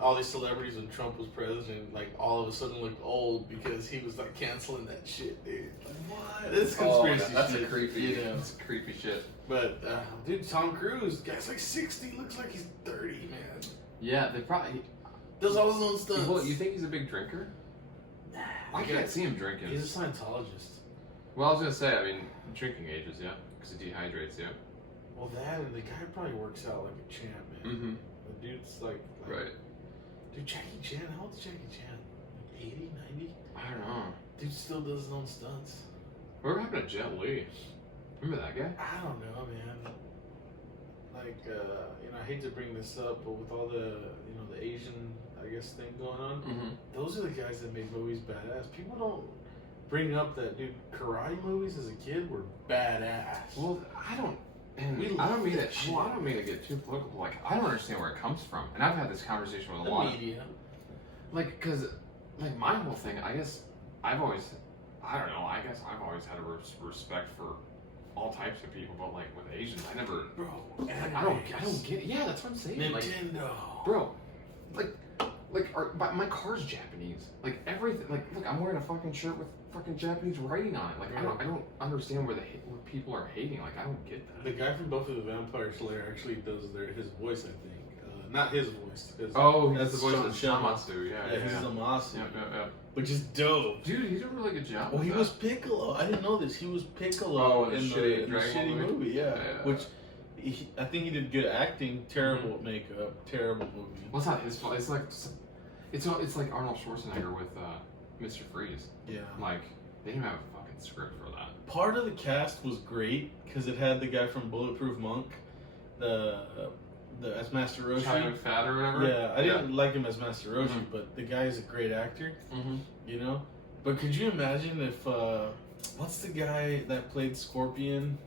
all these celebrities, when Trump was president, like all of a sudden looked old because he was like canceling that shit, dude. Like, what? It's conspiracy that's shit. a creepy. You know? That's creepy shit. But dude, Tom Cruise, guy's like 60, looks like he's 30, man. Yeah, they probably Does all his own stunts. Well, you think he's a big drinker? Nah, I can't see him drinking. He's a Scientologist. Well, I was gonna say, I mean, drinking ages, yeah, because it dehydrates you. Well, that and the guy probably works out like a champ, man. Mm-hmm. The dude's like Right. Dude, Jackie Chan, how old is Jackie Chan? Like 80, 90? I don't know. Dude still does his own stunts. Whatever happened to Jet Li? Remember that guy? I don't know, man. Like, you know, I hate to bring this up, but with all the, you know, the Asian, I guess, thing going on, those are the guys that make movies badass. People don't bring up that, dude, karate movies as a kid were badass. Well, I don't. And I don't mean to get too political. Like, I don't understand where it comes from. And I've had this conversation with a lot The media. Like, because, like, my whole thing, I guess, I've always had a respect for all types of people, but, like, with Asians, I never, Bro, like, I don't get it. Yeah, that's what I'm saying. Nintendo. Like, bro, my car's Japanese. Like, everything, like, look, I'm wearing a fucking shirt with fucking Japanese writing on it. Like, I don't understand where where people are hating. Like, I don't get that. The guy from Buffy the Vampire Slayer actually does his voice, I think. Not his voice. That's the voice of Shamatsu. Yeah, he's Zamasu. Yeah. Which is dope. Dude, he did a really good job. Well, he was Piccolo. I didn't know this. He was Piccolo in the shitty movie. Yeah. Which I think he did good acting. Terrible makeup. Terrible movie. Well, it's not his fault. It's like Arnold Schwarzenegger with Mr. Freeze. Yeah. Like, they didn't have a fucking script for that. Part of the cast was great because it had the guy from Bulletproof Monk, as Master Roshi. Chai Fat or whatever. Yeah, I didn't like him as Master Roshi, but the guy is a great actor. You know. But could you imagine if what's the guy that played Scorpion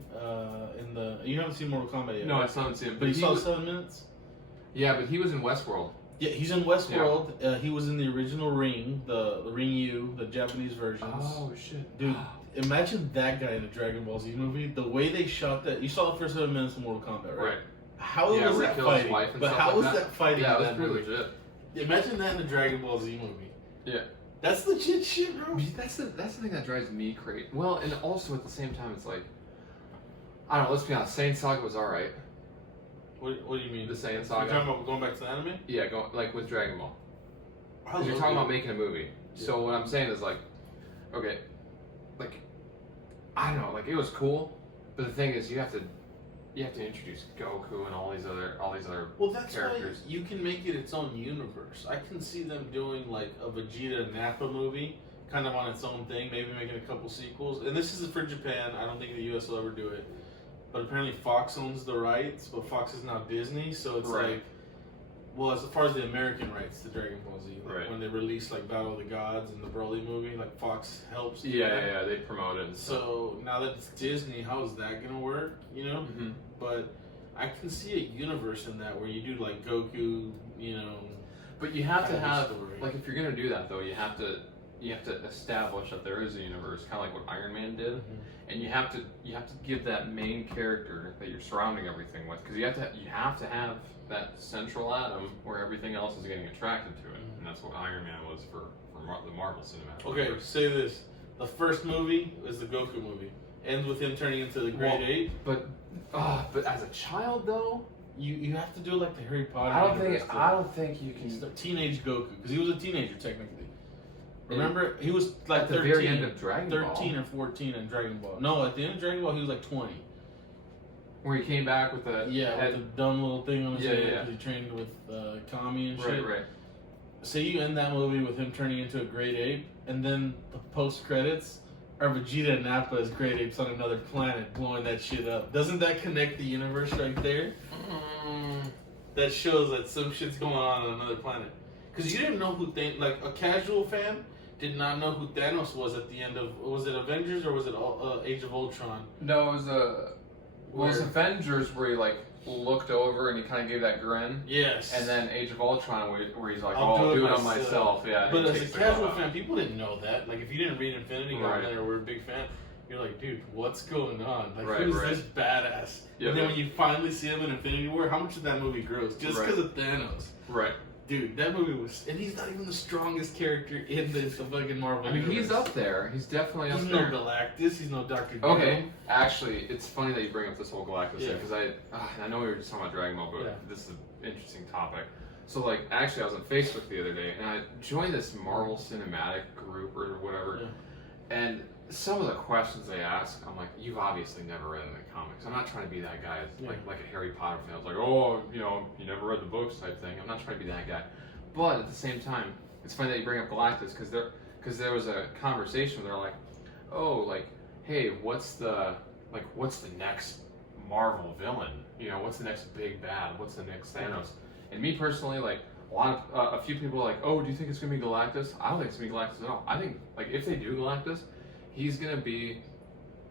in the? You haven't seen Mortal Kombat yet. No, right? I still haven't seen it. But you saw 7 minutes. Yeah, but he was in Westworld. Yeah, he's in Westworld. Yeah. He was in the original Ring, the Ring U, the Japanese versions. Oh shit, dude! Imagine that guy in a Dragon Ball Z movie. The way they shot that. You saw the first 7 minutes of Mortal Kombat, right? Right. How was that fighting? But how was that fighting? Yeah, it was pretty legit. Imagine that in a Dragon Ball Z movie. Yeah. That's legit shit, bro. That's the thing that drives me crazy. Well, and also at the same time, it's like, I don't know. Let's be honest. Saiyan Saga was all right. What do you mean? The Saiyan Saga. You're talking about going back to the anime? Yeah, like with Dragon Ball. You're You're talking about making a movie. Yeah. So what I'm saying is like, okay, like, I don't know, like it was cool, but the thing is you have to introduce Goku and all these other well, that's characters. Why you can make it its own universe. I can see them doing like a Vegeta Nappa movie, kind of on its own thing, maybe making a couple sequels. And this is for Japan. I don't think the US will ever do it. But apparently Fox owns the rights, but Fox is now Disney, so it's like, well, as far as the American rights to Dragon Ball Z, like when they release like Battle of the Gods and the Broly movie, like Fox helps. Yeah, they promote it. So now that it's Disney, how is that gonna work? You know, but I can see a universe in that where you do like Goku, you know. But you have to have like if you're gonna do that though, you have to establish that there is a universe, kind of like what Iron Man did, and you have to give that main character that you're surrounding everything with, because you have to have that central atom where everything else is getting attracted to it, and that's what Iron Man was for the Marvel Cinematic Universe. Say this: the first movie is the Goku movie, ends with him turning into the Great Ape. But as a child though, you have to do it like the Harry Potter. I don't think you can. It's the teenage Goku, because he was a teenager technically. Remember, he was like at the 13, very end of Dragon Ball. 13 or 14 in Dragon Ball. No, at the end of Dragon Ball, he was like 20. Where he came back with the with the dumb little thing on his head because he yeah. trained with Kami and shit. Right. So you end that movie with him turning into a great ape, and then the post credits are Vegeta and Nappa as great apes on another planet blowing that shit up. Doesn't that connect the universe right there? That shows that some shit's going on another planet. Because you didn't know who like a casual fan did not know who Thanos was at the end of, was it Avengers or was it Age of Ultron? No, it was Avengers where he like looked over and he kind of gave that grin. Yes. And then Age of Ultron where he's like, I'll do it on myself. Yeah. But as a casual fan, people didn't know that. Like if you didn't read Infinity Gauntlet or were a big fan, you're like, dude, what's going on? Like who's this badass? And then when you finally see him in Infinity War, how much did that movie gross? Just because of Thanos. Right. Dude, that movie was, and he's not even the strongest character in the fucking Marvel universe. I mean, he's up there. He's definitely up there. He's no Galactus. He's no Dr. Doom. Okay, actually, it's funny that you bring up this whole Galactus thing, because I know we were just talking about Dragon Ball, but this is an interesting topic. So, like, actually, I was on Facebook the other day, and I joined this Marvel Cinematic group or whatever, and some of the questions they ask, I'm like, you've obviously never read any comics. I'm not trying to be that guy, like a Harry Potter fan. I was like, oh, you never read the books type thing. I'm not trying to be that guy. But at the same time, it's funny that you bring up Galactus, because there was a conversation where they're like, oh, like, hey, what's the next Marvel villain? What's the next big bad? What's the next Thanos? And me personally, like, a few people are like, oh, do you think it's gonna be Galactus? I don't think it's gonna be Galactus at all. I think, like, if they do Galactus, he's gonna be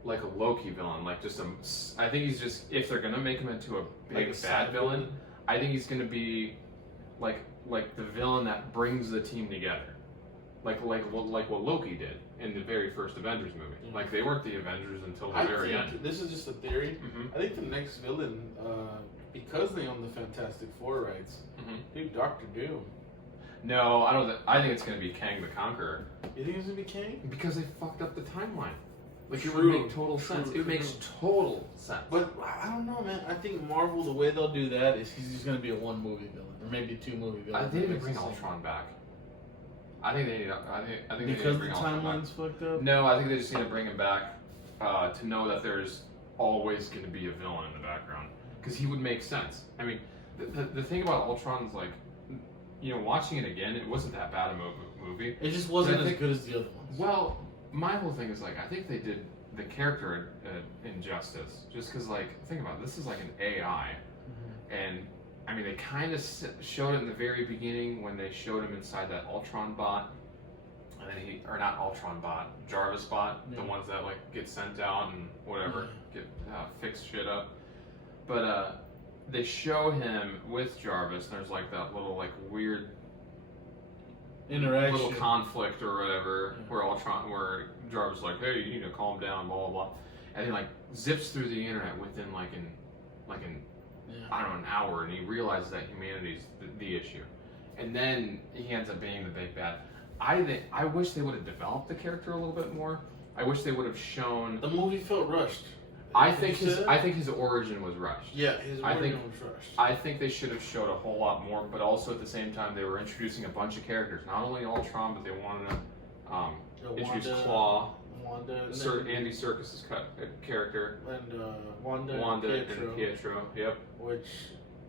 like a Loki villain, like I think he's just, if they're gonna make him into a big bad villain, I think he's gonna be like the villain that brings the team together, like what Loki did in the very first Avengers movie. Like they weren't the Avengers until the very end. This is just a theory. I think the next villain, because they own the Fantastic Four rights, dude, Doctor Doom. No, I don't. I think it's gonna be Kang the Conqueror. You think it's gonna be Kang? Because they fucked up the timeline. Like it would make total sense. It makes total sense. But I don't know, man. I think Marvel, the way they'll do that is he's just gonna be a one movie villain, or maybe a 2 movie villain. They need to bring Ultron back. I think they need. I think because they need to bring the timeline's fucked up. No, I think they just need to bring him back to know that there's always going to be a villain in the background, because he would make sense. I mean, the thing about Ultron is like, watching it again, it wasn't that bad a movie. It just wasn't as good as the other ones. Well, my whole thing is like, I think they did the character injustice, just because, like, think about it, this is like an AI, and I mean, they kind of showed it in the very beginning when they showed him inside that Ultron bot, and then not Ultron bot, Jarvis bot, the ones that like get sent out and whatever, get fix shit up. But they show him with Jarvis, and there's like that little like weird interaction, little conflict or whatever, where Jarvis is like, hey, you need to calm down, blah blah blah, and he like zips through the internet within like an I don't know, an hour, and he realizes that humanity's the issue, and then he ends up being the big bad. I wish they would have developed the character a little bit more. I wish they would have shown. The movie felt rushed. I think his origin was rushed. Yeah, his origin was rushed. I think they should have showed a whole lot more, but also at the same time they were introducing a bunch of characters. Not only Ultron, but they wanted to introduce Claw, Andy Serkis's character, and Wanda and Pietro. Yep. Which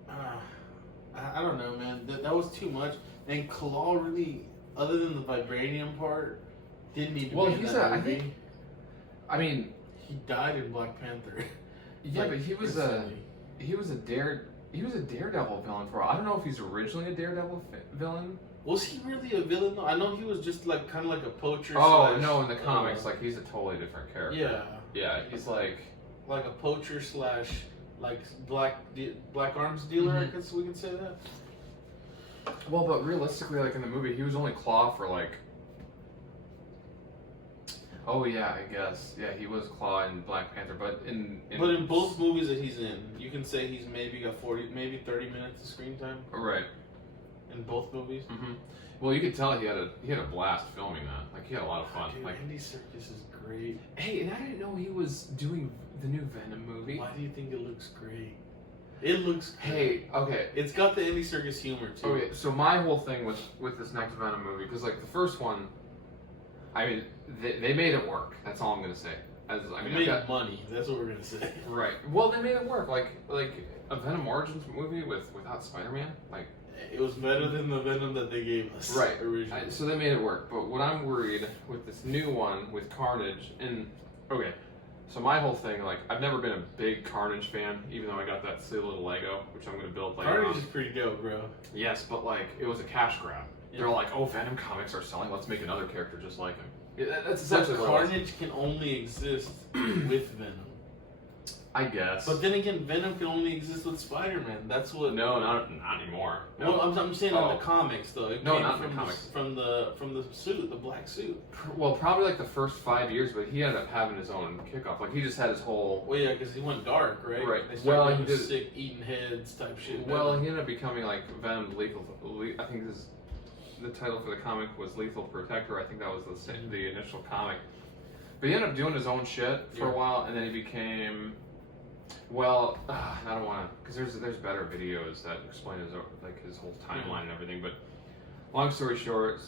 I don't know, man. That was too much. And Claw really, other than the vibranium part, didn't need to be in that movie. He died in Black Panther. Yeah, but he was a Daredevil villain for a while. I don't know if he's originally a Daredevil villain. Was he really a villain though? I know he was just like kind of like a poacher. Oh no, in the comics, like he's a totally different character. Yeah. Yeah, he's like a poacher / like black arms dealer. I guess we could say that. Well, but realistically, like in the movie, he was only Claw for like. Oh yeah, I guess. Yeah, he was Claw in Black Panther, but in both movies that he's in, you can say he's maybe got 30 minutes of screen time. Right. In both movies. Mm-hmm. Well, you could tell he had a blast filming that. Like he had a lot of fun. Dude, like Andy Serkis is great. Hey, and I didn't know he was doing the new Venom movie. Why do you think it looks great? It looks great. Hey, okay. It's got the Andy Serkis humor too. Okay, so my whole thing with this next Venom movie, because like the first one, I mean, they made it work. That's all I'm gonna say. They made money. That's what we're gonna say. Right. Well, they made it work. Like a Venom Origins movie without Spider-Man. Like it was better than the Venom that they gave us. Right. Originally. So they made it work. But what I'm worried with this new one with Carnage okay. So my whole thing, like, I've never been a big Carnage fan, even though I got that silly little Lego, which I'm gonna build later. Carnage is pretty dope, bro. Yes, but like it was a cash grab. Yeah. They're like, oh, Venom comics are selling. Let's make another character just like him. Yeah, that's essentially what Carnage can only exist with Venom. I guess. But then again, Venom can only exist with Spider-Man. That's what. No, not anymore. No. Well, I'm saying in the comics though. It no, not in the comics. From the suit, the black suit. Well, probably like the first 5 years, but he ended up having his own kickoff. Like he just had his whole. Well, yeah, because he went dark, right? Right. They started getting sick, eating heads type shit. Well, he ended up becoming like Venom Lethal. I think the title for the comic was Lethal Protector. I think that was the initial comic. But he ended up doing his own shit for a while, and then he became. Well, I don't want to, because there's better videos that explain his whole timeline and everything. But long story short,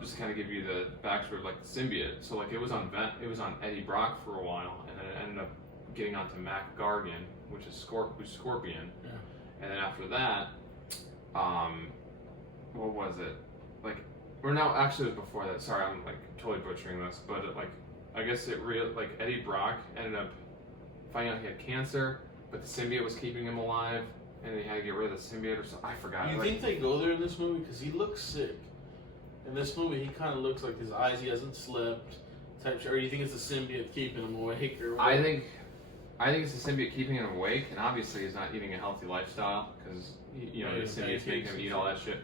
just to kind of give you the backstory of like the symbiote. So like it was on Eddie Brock for a while, and then it ended up getting onto Mac Gargan, which is Scorpion. Yeah. And then after that, what was it? Like, or no, actually it was before that. Sorry, I'm like totally butchering this, but I guess Eddie Brock ended up finding out he had cancer, but the symbiote was keeping him alive, and he had to get rid of the symbiote or something. I forgot. You think they go there in this movie? Because he looks sick. In this movie, he kind of looks like his eyes, he hasn't slept, type shit. Or you think it's the symbiote keeping him awake? Or I think it's the symbiote keeping him awake, and obviously he's not eating a healthy lifestyle, because, the symbiote's making him eat all that shit.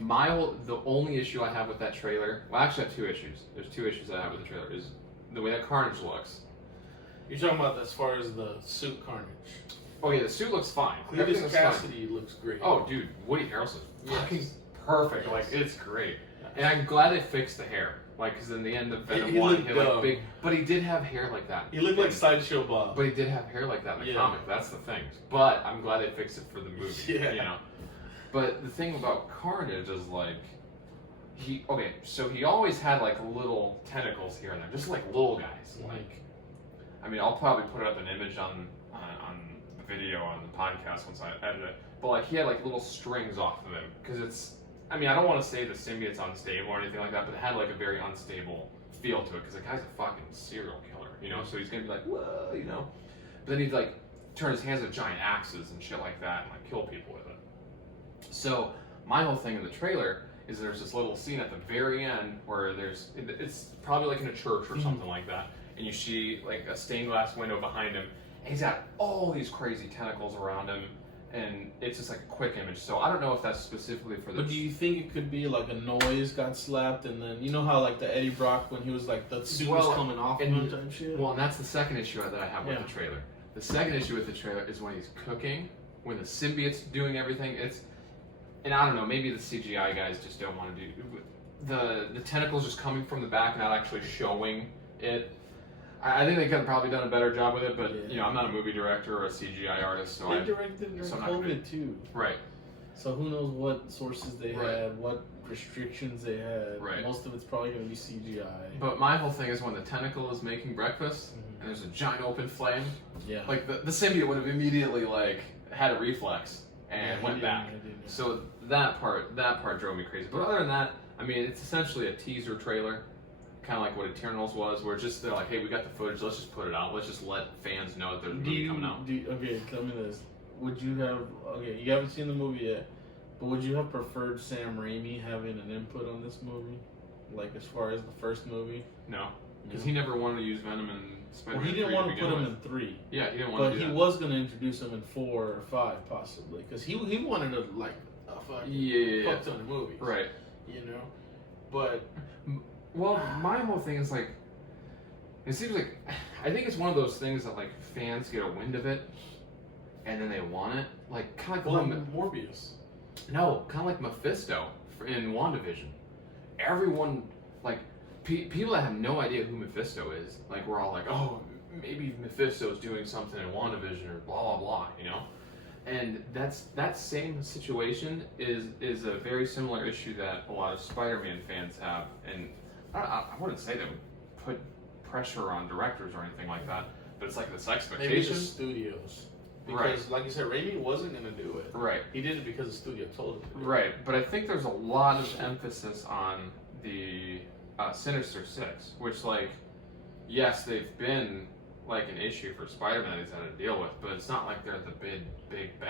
The only issue I have with that trailer, well, actually I have two issues. There's two issues I have with the trailer, is the way that Carnage looks. You're talking about as far as the suit Carnage. Oh yeah, the suit looks fine. Cletus Cassidy looks great. Oh dude, Woody Harrelson's fucking perfect. Yes. Like it's great. And I'm glad they fixed the hair. Like, because in the end of Venom 1, he had like big, but he did have hair like that. He looked like Sideshow Bob. But he did have hair like that in the comic. That's the thing. But I'm glad they fixed it for the movie. Yeah. But the thing about Carnage is like, he always had like little tentacles here and there, just like little guys. Mm-hmm. Like, I mean, I'll probably put up an image on the video on the podcast once I edit it. But like, he had like little strings off of him because I don't want to say the symbiote's unstable or anything like that, but it had like a very unstable feel to it because the guy's a fucking serial killer, so he's gonna be like, whoa, But then he'd like turn his hands into giant axes and shit like that and like kill people with it. So my whole thing in the trailer is there's this little scene at the very end where it's probably like in a church or something like that, and you see like a stained glass window behind him, and he's got all these crazy tentacles around him, and it's just like a quick image. So I don't know if that's specifically for the. But do you think it could be like a noise got slapped, and then you know how like the Eddie Brock when he was like the suit was coming off of him type shit? Well, and that's the second issue that I have with the trailer. The second issue with the trailer is when he's cooking, when the symbiote's doing everything. And I don't know, maybe the CGI guys just don't want to do. the tentacles just coming from the back, not actually showing it. I think they could have probably done a better job with it, but you know, I'm not a movie director or a CGI artist, so they directed during COVID too. Right. So who knows what sources they had, what restrictions they had. Right. Most of it's probably going to be CGI. But my whole thing is when the tentacle is making breakfast and there's a giant open flame. Yeah. Like the symbiote would have immediately like had a reflex and went back. So that part drove me crazy. But other than that, I mean, it's essentially a teaser trailer, kind of like what Eternals was, where just they're like, hey, we got the footage, let's just put it out, let's just let fans know that there's a movie coming out. Okay, tell me this. Would you have, you haven't seen the movie yet, but would you have preferred Sam Raimi having an input on this movie? Like, as far as the first movie? No. Because he never wanted to use Venom in Spider-Man 3 he didn't want to put him in 3. Yeah, he didn't want to do that. But he was going to introduce him in 4 or 5, possibly. Because he wanted to, like, a fucking fuck ton of movies. Right. You know? But... Well, my whole thing is, like, it seems like, I think it's one of those things that, like, fans get a wind of it, and then they want it. Like, kind of like... Morbius. No, kind of like Mephisto in WandaVision. Everyone, like, people that have no idea who Mephisto is, like, we're all like, oh, maybe Mephisto's doing something in WandaVision or blah, blah, blah, you know? And that same situation is a very similar issue that a lot of Spider-Man fans have. And I wouldn't say that would put pressure on directors or anything like that, but it's like this expectation. Maybe the studios. Because, like you said, Raimi wasn't going to do it. Right. He did it because the studio told him to do it. Right, but I think there's a lot of emphasis on the Sinister Six, which, like, yes, they've been, like, an issue for Spider-Man he's had to deal with, but it's not like they're the big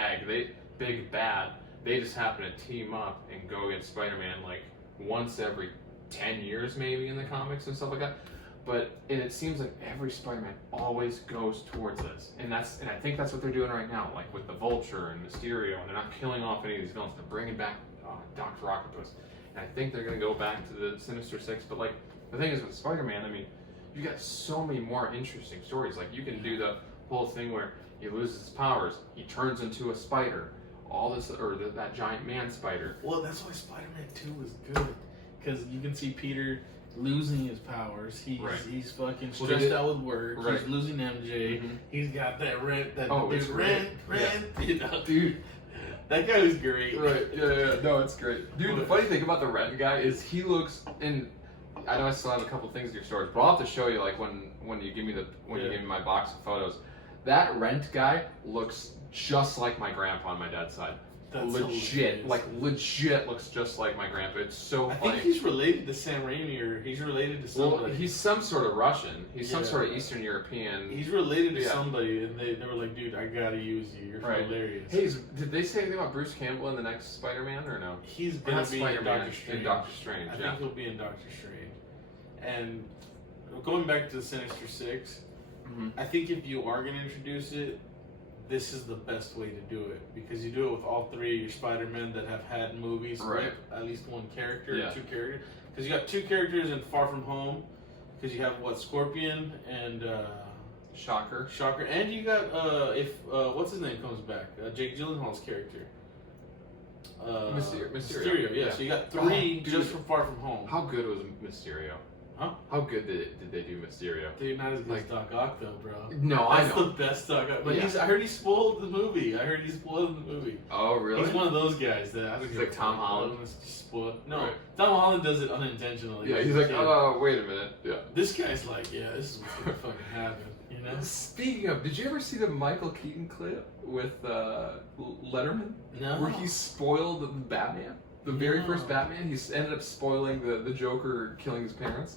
bad. They just happen to team up and go against Spider-Man, like, once every 10 years, maybe, in the comics and stuff like that. But it seems like every Spider-Man always goes towards this, and I think that's what they're doing right now, like with the Vulture and Mysterio, and they're not killing off any of these villains. They're bringing back Dr. Octopus, and I think they're going to go back to the Sinister Six. But like the thing is with Spider-Man, I mean, you got so many more interesting stories. Like you can do the whole thing where he loses his powers, he turns into a spider, all this or that giant man spider. Well, that's why Spider-Man 2 was good, because you can see Peter losing his powers. He's fucking stressed out with work. Right. He's losing MJ. Mm-hmm. He's got that rent. Rent. Yeah. You know, dude. That guy was great. Right. Yeah. No, it's great, dude. The funny thing about the Rent guy is he looks. And I know I still have a couple things in your storage, but I'll have to show you like when you give me you give me my box of photos. That Rent guy looks just like my grandpa on my dad's side. That's legit looks just like my grandpa. It's so funny. I think he's related to Sam Raimi, or he's related to somebody. Well, he's some sort of Russian. He's some sort of Eastern European. He's related to somebody, and they were like, dude, I gotta use you. You're hilarious. Hey, did they say anything about Bruce Campbell in the next Spider-Man, or no? He's gonna be in Doctor Strange. In Doctor Strange, I think he'll be in Doctor Strange. And going back to the Sinister Six, I think if you are gonna introduce it, this is the best way to do it, because you do it with all 3 of your Spider-Men that have had movies with at least one character or 2 characters. Because you got 2 characters in Far From Home, because you have Scorpion and Shocker, and you got what's his name comes back, Jake Gyllenhaal's character. Mysterio. Yeah. So you got 3 just from Far From Home. How good was Mysterio? Huh? How good did they do Mysterio? Dude, not as good as Doc Ock though, bro. No, I know. That's the best Doc Ock. But I heard he spoiled the movie. Oh, really? He's one of those guys that he's like Tom Holland. No, Tom Holland does it unintentionally. Yeah, he's like, oh, wait a minute. Yeah. This guy's like, yeah, this is what's gonna fucking happen. You know? Speaking of, did you ever see the Michael Keaton clip with Letterman? No. Where he spoiled the Batman? The very first Batman? He ended up spoiling the Joker killing his parents.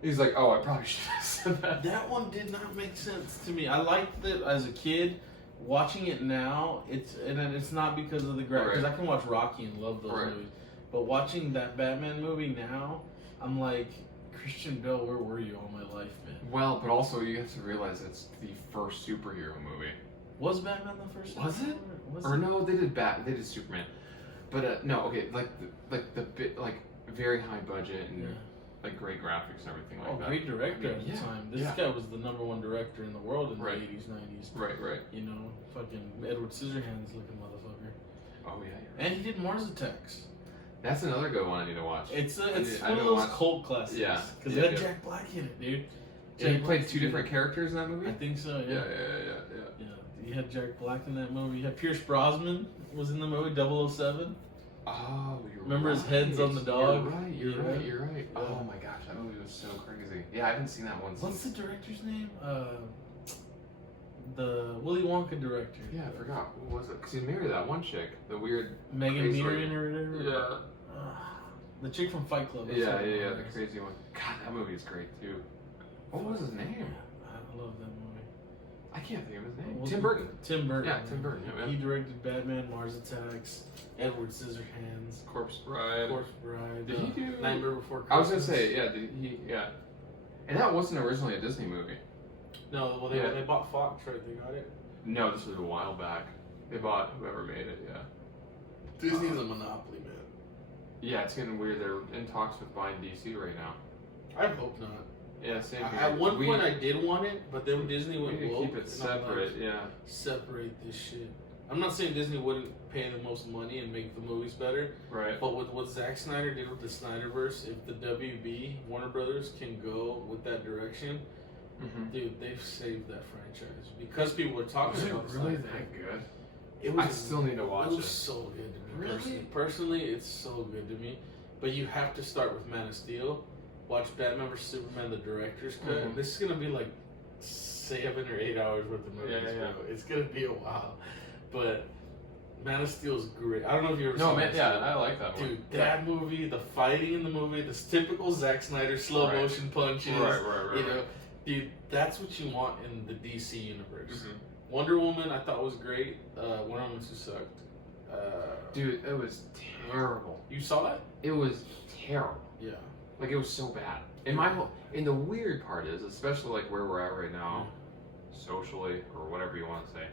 He's like, oh, I probably should have said that. That one did not make sense to me. I liked it as a kid. Watching it now, it's not because of the because I can watch Rocky and love those movies. But watching that Batman movie now, I'm like, Christian Bale, where were you all my life, man? Well, but also you have to realize it's the first superhero movie. Was Batman the first? Was it? No, they did Superman. But no, okay, like very high budget and like great graphics and everything like that. Great director at the time. This guy was the #1 director in the world in the 80s, 90s. Right. You know, fucking Edward Scissorhands looking motherfucker. Oh yeah. And he did Mars Attacks. That's another good one I need to watch. It's one of those cult classics. Yeah. Because it had Jack Black in it, dude. And he played two different characters in that movie? I think so, yeah. Yeah. You had Jack Black in that movie. You had Pierce Brosnan was in the movie, 007. Oh, Remember his head's on the dog? You're right. Yeah. Oh my gosh, that movie was so crazy. Yeah, I haven't seen that one since. What's the director's name? The Willy Wonka director. Yeah, I forgot. What was it? Because he married that one chick, the weird Megan Mearin or whatever. Yeah. The chick from Fight Club. Yeah, the crazy one. God, that movie is great too. What was his name? I love that movie. I can't think of his name. Tim Burton. Tim Burton. Yeah, Tim Burton. Yeah, he directed Batman, Mars Attacks, Edward Scissorhands, Corpse Bride. Did he do Nightmare Before Christmas? I was gonna say, yeah. Did he? Yeah. And that wasn't originally a Disney movie. No, well, they bought Fox, right? They got it. No, this was a while back. They bought whoever made it. Yeah. Disney's a monopoly, man. Yeah, it's getting weird. They're in talks with buying DC right now. I hope not. Yeah, same here. At one point, I did want it, but then Disney went woke. Keep it separate, yeah. Separate this shit. I'm not saying Disney wouldn't pay the most money and make the movies better, right? But with what Zack Snyder did with the Snyderverse, if the WB Warner Brothers can go with that direction, dude, they've saved that franchise because people were talking about it. Really that good? I still need to watch it. It was so good to me. Really? Personally, it's so good to me. But you have to start with Man of Steel. Watch Batman vs Superman, the director's cut. This is gonna be like 7 or 8 hours worth of movies, bro. It's gonna be a while, but Man of Steel is great. I don't know if you ever seen it. Yeah, I like that one. Dude, that movie, the fighting in the movie, this typical Zack Snyder slow motion punches. Right. You know, dude, that's what you want in the DC universe. Wonder Woman, I thought was great. Wonder Woman 2 sucked. Dude, it was terrible. You saw it? It was terrible. Yeah. Like, it was so bad. And the weird part is, especially like where we're at right now, socially, or whatever you want to say,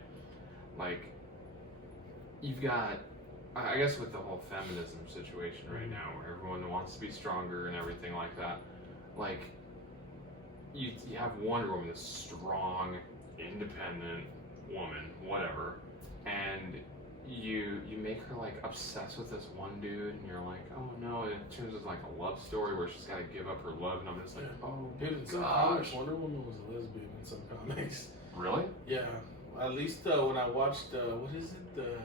like, you've got, I guess with the whole feminism situation right now, where everyone wants to be stronger and everything like that, like, you have Wonder Woman, this strong, independent woman, whatever, and you make her like obsessed with this one dude, and you're like, oh no, and it turns into like a love story where she's got to give up her love, and I'm just like, oh dude, in some comics, Wonder Woman was a lesbian in some comics. Really? Yeah, at least when I watched what is it, the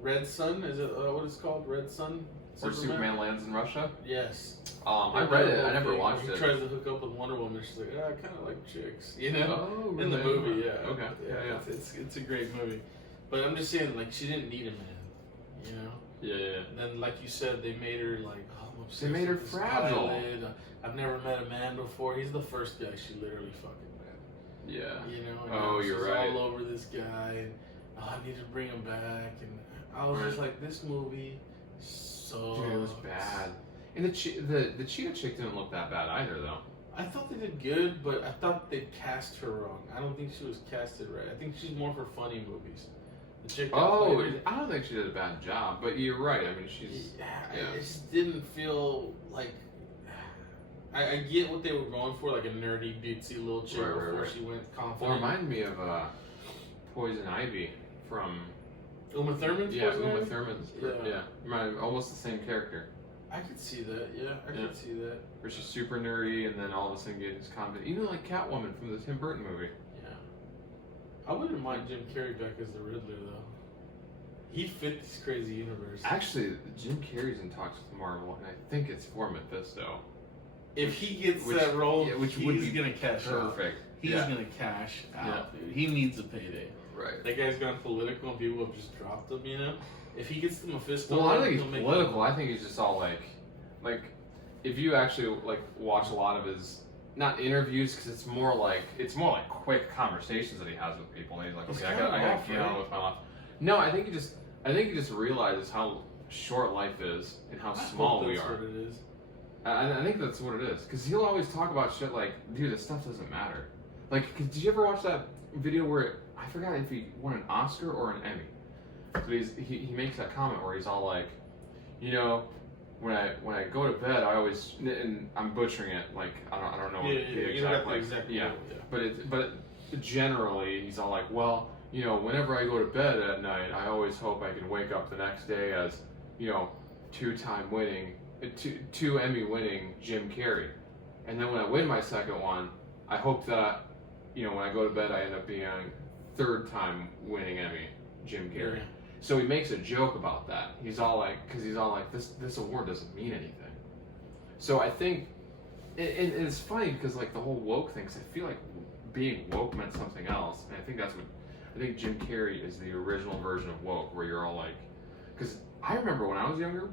Red Sun? Is it what it's called? Red Sun? Where Superman lands in Russia? Yes. I read it. I never watched it. He tries to hook up with Wonder Woman. She's like, I kind of like chicks, you know? Oh, really? In the movie, yeah. Okay. Yeah. It's a great movie. But I'm just saying, like, she didn't need a man, you know? Yeah. And then, like you said, they made her, like, I'm obsessed. They made her with this fragile. pilot. I've never met a man before. He's the first guy she literally fucking met. Yeah. You know? And she's you're right. all over this guy. And, I need to bring him back. And I was just like, this movie so Dude, it was bad. And the cheetah chick didn't look that bad either, though. I thought they did good, but I thought they cast her wrong. I don't think she was casted right. I think she's more for funny movies. The chick I don't think she did a bad job, but you're right. I mean, she's... Yeah. It just didn't feel like... I get what they were going for, like a nerdy, ditzy little chick before she went confident. Well, it reminded me of Poison Ivy from... Uma Thurman? Yeah, Uma Thurman's. Yeah. Almost the same character. I could see that, I could see that. Where she's super nerdy and then all of a sudden gets confident. Even like Catwoman from the Tim Burton movie. Yeah. I wouldn't mind Jim Carrey back as the Riddler, though. He'd fit this crazy universe. Actually, Jim Carrey's in talks with Marvel, and I think it's for Mephisto. If he gets that role, he's going to cash out. Perfect. He's going to cash out, dude. He needs a payday. Right. That guy's gone political and people have just dropped him, you know? If he gets the Mephisto... Well, I don't think he's political. I think he's just all like, if you actually like watch a lot of his, not interviews, because it's more like quick conversations that he has with people, and he's like, okay, I gotta get on with my life. No, I think he just realizes how short life is and how small we are. What it is. I think that's what it is, because he'll always talk about shit like, dude, this stuff doesn't matter. Like, did you ever watch that video where I forgot if he won an Oscar or an Emmy? But he makes that comment where he's all like, you know, when I go to bed, I always, and I'm butchering it, like I don't know the exact but generally he's all like, well, you know, whenever I go to bed at night, I always hope I can wake up the next day as two-time winning, two Emmy winning Jim Carrey. And then when I win my second one, I hope that, when I go to bed, I end up being third-time winning Emmy Jim Carrey. Yeah. So he makes a joke about that. He's all like, this award doesn't mean anything. So I think, and it's funny because like the whole woke thing, 'cause I feel like being woke meant something else. And I think Jim Carrey is the original version of woke, where you're all like, because I remember when I was younger,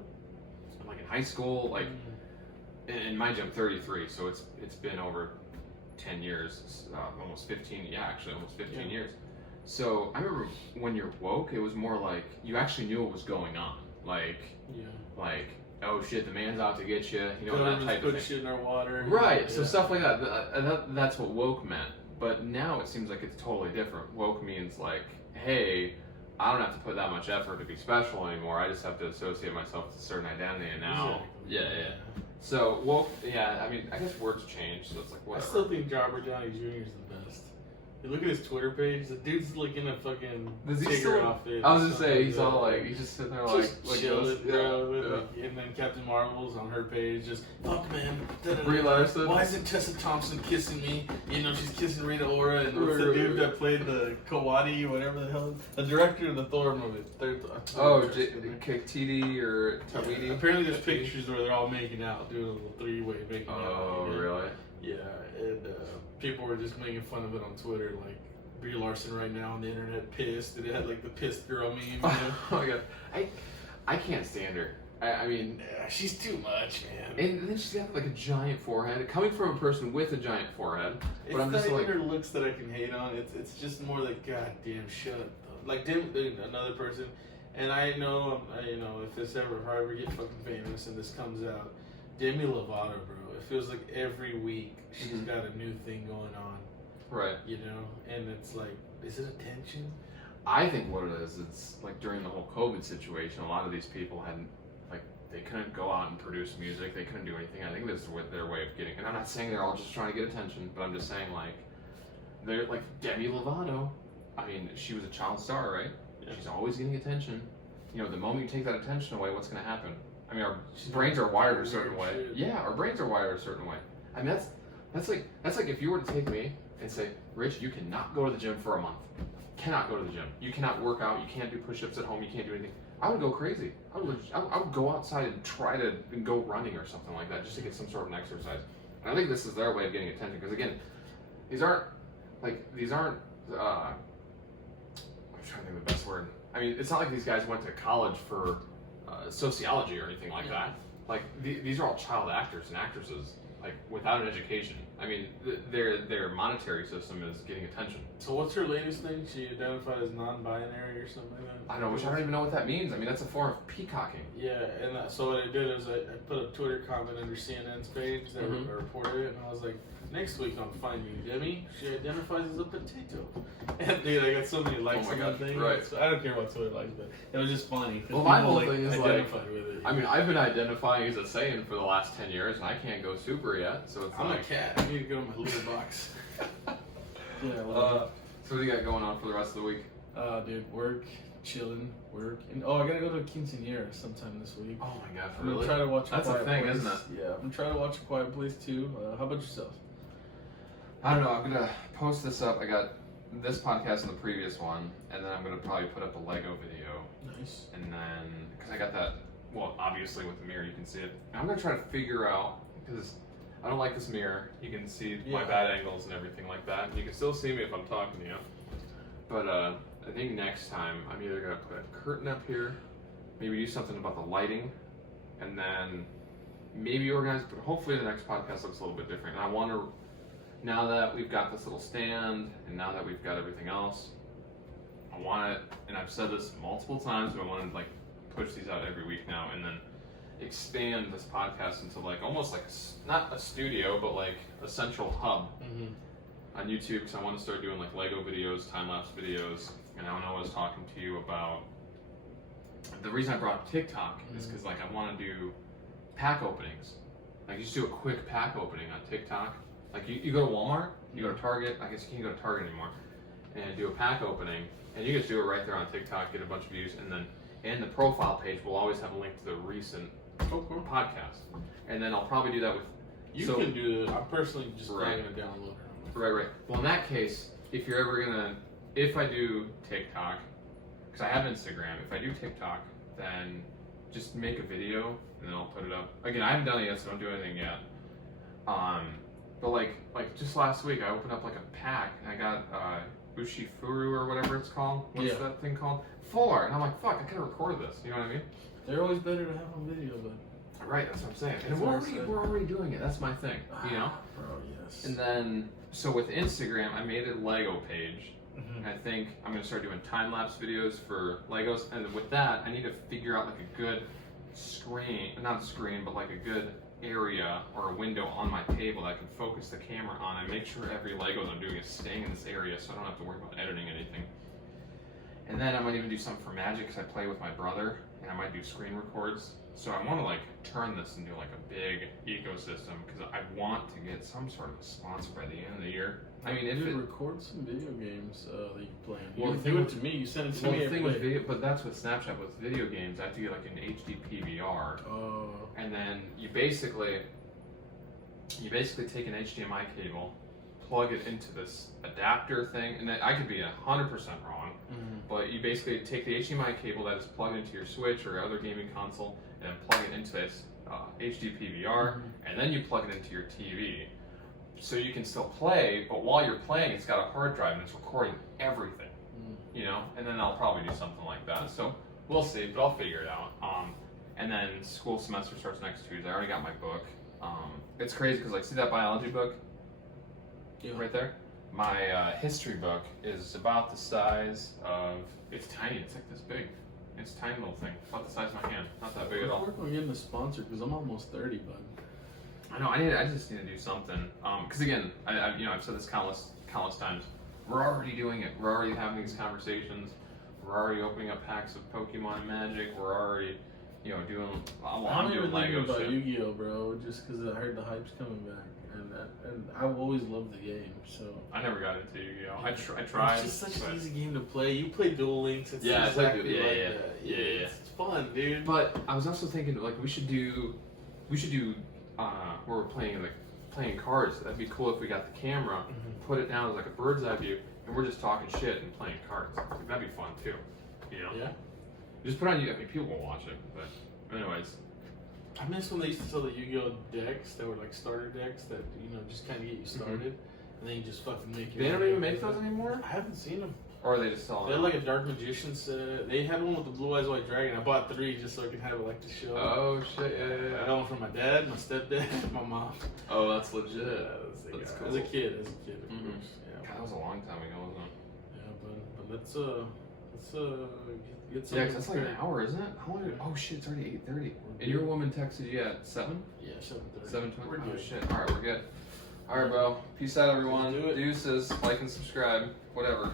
like in high school, like, and mind you, I'm 33, so it's been over 10 years, almost 15, almost 15 years. So I remember when you're woke, it was more like you actually knew what was going on. Like, oh shit, the man's out to get you, that type of thing. Shit in our water. Right, so stuff like that. That's what woke meant. But now it seems like it's totally different. Woke means like, hey, I don't have to put that much effort to be special anymore. I just have to associate myself with a certain identity, and now, yeah. So woke, I mean, I guess words change, so it's like whatever. I still think Robert Downey Jr. is the best. You look at his Twitter page, the dude's like in a fucking cigarette outfit. I was gonna say, he's all like, he's just sitting there like chilling, bro. And then Captain Marvel's on her page, just, fuck man. Brie Larson. Why isn't Tessa Thompson kissing me? She's kissing Rita Ora, and what's the dude that played the Kawadi, whatever the hell? The director of the Thor movie. Titi or Tawiti? Apparently there's pictures where they're all making out, doing a little three-way making out. Oh, really? Yeah, and people were just making fun of it on Twitter, like Brie Larson right now on the internet pissed, and it had like the pissed girl meme. Oh my god, I can't stand her. I mean, she's too much, man. And then she's got like a giant forehead, coming from a person with a giant forehead. But it's I'm just not like, even her looks that I can hate on. It's just more like, goddamn, shut up. Like another person, and I know, if I ever get fucking famous and this comes out, Demi Lovato, bro. It feels like every week she's got a new thing going on. Right. And it's like, is it attention? I think what it is, it's like during the whole COVID situation, a lot of these people they couldn't go out and produce music, they couldn't do anything. I think this is their way of getting, and I'm not saying they're all just trying to get attention, but I'm just saying like, they're like Demi Lovato. I mean, she was a child star, right? Yeah. She's always getting attention. The moment you take that attention away, what's going to happen? I mean, our brains are wired a certain way. Shit. Yeah, our brains are wired a certain way. I mean, that's like if you were to take me and say, Rich, you cannot go to the gym for a month. Cannot go to the gym. You cannot work out. You can't do push-ups at home. You can't do anything. I would go crazy. I would go outside and try to go running or something like that just to get some sort of an exercise. And I think this is their way of getting attention because again, these aren't. I'm trying to think of the best word. I mean, it's not like these guys went to college for sociology or anything like that. Like these are all child actors and actresses, like without an education. I mean, their monetary system is getting attention. So what's her latest thing? She identified as non-binary or something like that? I don't know, which I don't even know what that means. I mean, that's a form of peacocking. Yeah, and so what I did is I put a Twitter comment under CNN's page that reported it, and I was like, next week on Find You, Demi, she identifies as a potato. And dude, I got so many likes on that thing. Right. So I don't care what Twitter likes, but it was just funny. Well, my whole thing is identified with it. I mean, I've been identifying as a Saiyan for the last 10 years, and I can't go super yet. So it's I'm a cat. I need to go to my litter box. So what do you got going on for the rest of the week? Dude, work, chilling, work, and I gotta go to a quinceañera sometime this week. Oh my god, I'm gonna try to watch. That's a thing, isn't it? Yeah, I'm gonna try to watch A Quiet Place too. How about yourself? I don't know. I'm gonna post this up. I got this podcast and the previous one, and then I'm gonna probably put up a Lego video. Nice. And then because I got that, well, obviously with the mirror you can see it. And I'm gonna try to figure out because I don't like this mirror. You can see my bad angles and everything like that. And you can still see me if I'm talking to you. But I think next time I'm either gonna put a curtain up here, maybe do something about the lighting, and then maybe organize. But hopefully the next podcast looks a little bit different. And I want to. Now that we've got this little stand, and now that we've got everything else, I want it, and I've said this multiple times, but I want to like push these out every week now, and then expand this podcast into like almost like not a studio, but like a central hub on YouTube. Because I want to start doing like Lego videos, time lapse videos, and I know I was talking to you about the reason I brought up TikTok is because like I want to do pack openings, like just do a quick pack opening on TikTok. Like you go to Walmart, you go to Target, I guess you can't go to Target anymore, and do a pack opening, and you just do it right there on TikTok, get a bunch of views, and then and the profile page will always have a link to the recent podcast. And then I'll probably do that with. You can do it. I'm personally just dragging a downloader. Right. Well, in that case, if you're ever gonna, if I do TikTok, because I have Instagram, if I do TikTok, then just make a video and then I'll put it up. Again, I haven't done it yet, so don't do anything yet. But like just last week, I opened up like a pack and I got Ushifuru or whatever it's called. What's that thing called? Full art. And I'm like, fuck, I could have recorded this. You know what I mean? They're always better to have on video, but. Right, that's what I'm saying. And we're already doing it. That's my thing, you know? Bro, yes. And then, so with Instagram, I made a Lego page. And I think I'm going to start doing time-lapse videos for Legos. And with that, I need to figure out like a good screen, not a screen, but like a good area or a window on my table that I can focus the camera on and make sure every Lego that I'm doing is staying in this area so I don't have to worry about editing anything. And then I might even do something for Magic because I play with my brother and I might do screen records. So I want to like turn this into like a big ecosystem because I want to get some sort of a sponsor by the end of the year. I mean, if it record some video games that you play, well, you do it to me. You send it to me. The thing with video, but that's with Snapchat. With video games, I have to get like an HD PVR. Oh. And then you basically take an HDMI cable, plug it into this adapter thing, and then I could be 100% wrong, but you basically take the HDMI cable that is plugged into your Switch or other gaming console, and then plug it into this HD PVR, and then you plug it into your TV. So you can still play, but while you're playing, it's got a hard drive and it's recording everything, you know? And then I'll probably do something like that. So we'll see, but I'll figure it out. And then school semester starts next Tuesday. I already got my book. It's crazy because, like, see that biology book right there? My history book is about the size of, it's tiny, it's like this big. It's a tiny little thing, about the size of my hand, not that big at all. I'm working on getting a sponsor because I'm almost 30, bud. I know. I just need to do something. Because again, I've said this countless times. We're already doing it. We're already having these conversations. We're already opening up packs of Pokemon and Magic. We're already, doing. I'm doing Lego about shit. Yu-Gi-Oh, bro. Just because I heard the hype's coming back, and I've always loved the game. So I never got into Yu-Gi-Oh. I tried. It's just such an easy game to play. You play Duel Links. It's exactly that. It's fun, dude. But I was also thinking like we should do. Where we're playing cards. That'd be cool if we got the camera, put it down as like a bird's eye view, and we're just talking shit and playing cards. Like, that'd be fun too, you know? Yeah. Just put on YouTube. I mean, people will watch it, but anyways. I miss when they used to sell the Yu-Gi-Oh decks that were like starter decks that just kind of get you started, and then you just fucking make. They don't even make those anymore. I haven't seen them. Or are they just selling? They had like a Dark Magician set. They had one with the Blue Eyes White Dragon. I bought 3 just so I could have it like to show. Oh shit! Yeah. I got one for my dad, my stepdad, and my mom. Oh, that's legit. That's cool. As a kid, of course. Yeah. God, that was a long time ago, wasn't it? Yeah, but let's get some. Yeah, 'cause that's like an hour, isn't it? How long? Oh shit! It's already 8:30. And your woman texted you at 7? Yeah, 7:30. 7:20. We're Oh good. shit! All right, we're good. All right, bro. Peace out, everyone. Do it. Deuces. Like and subscribe. Whatever.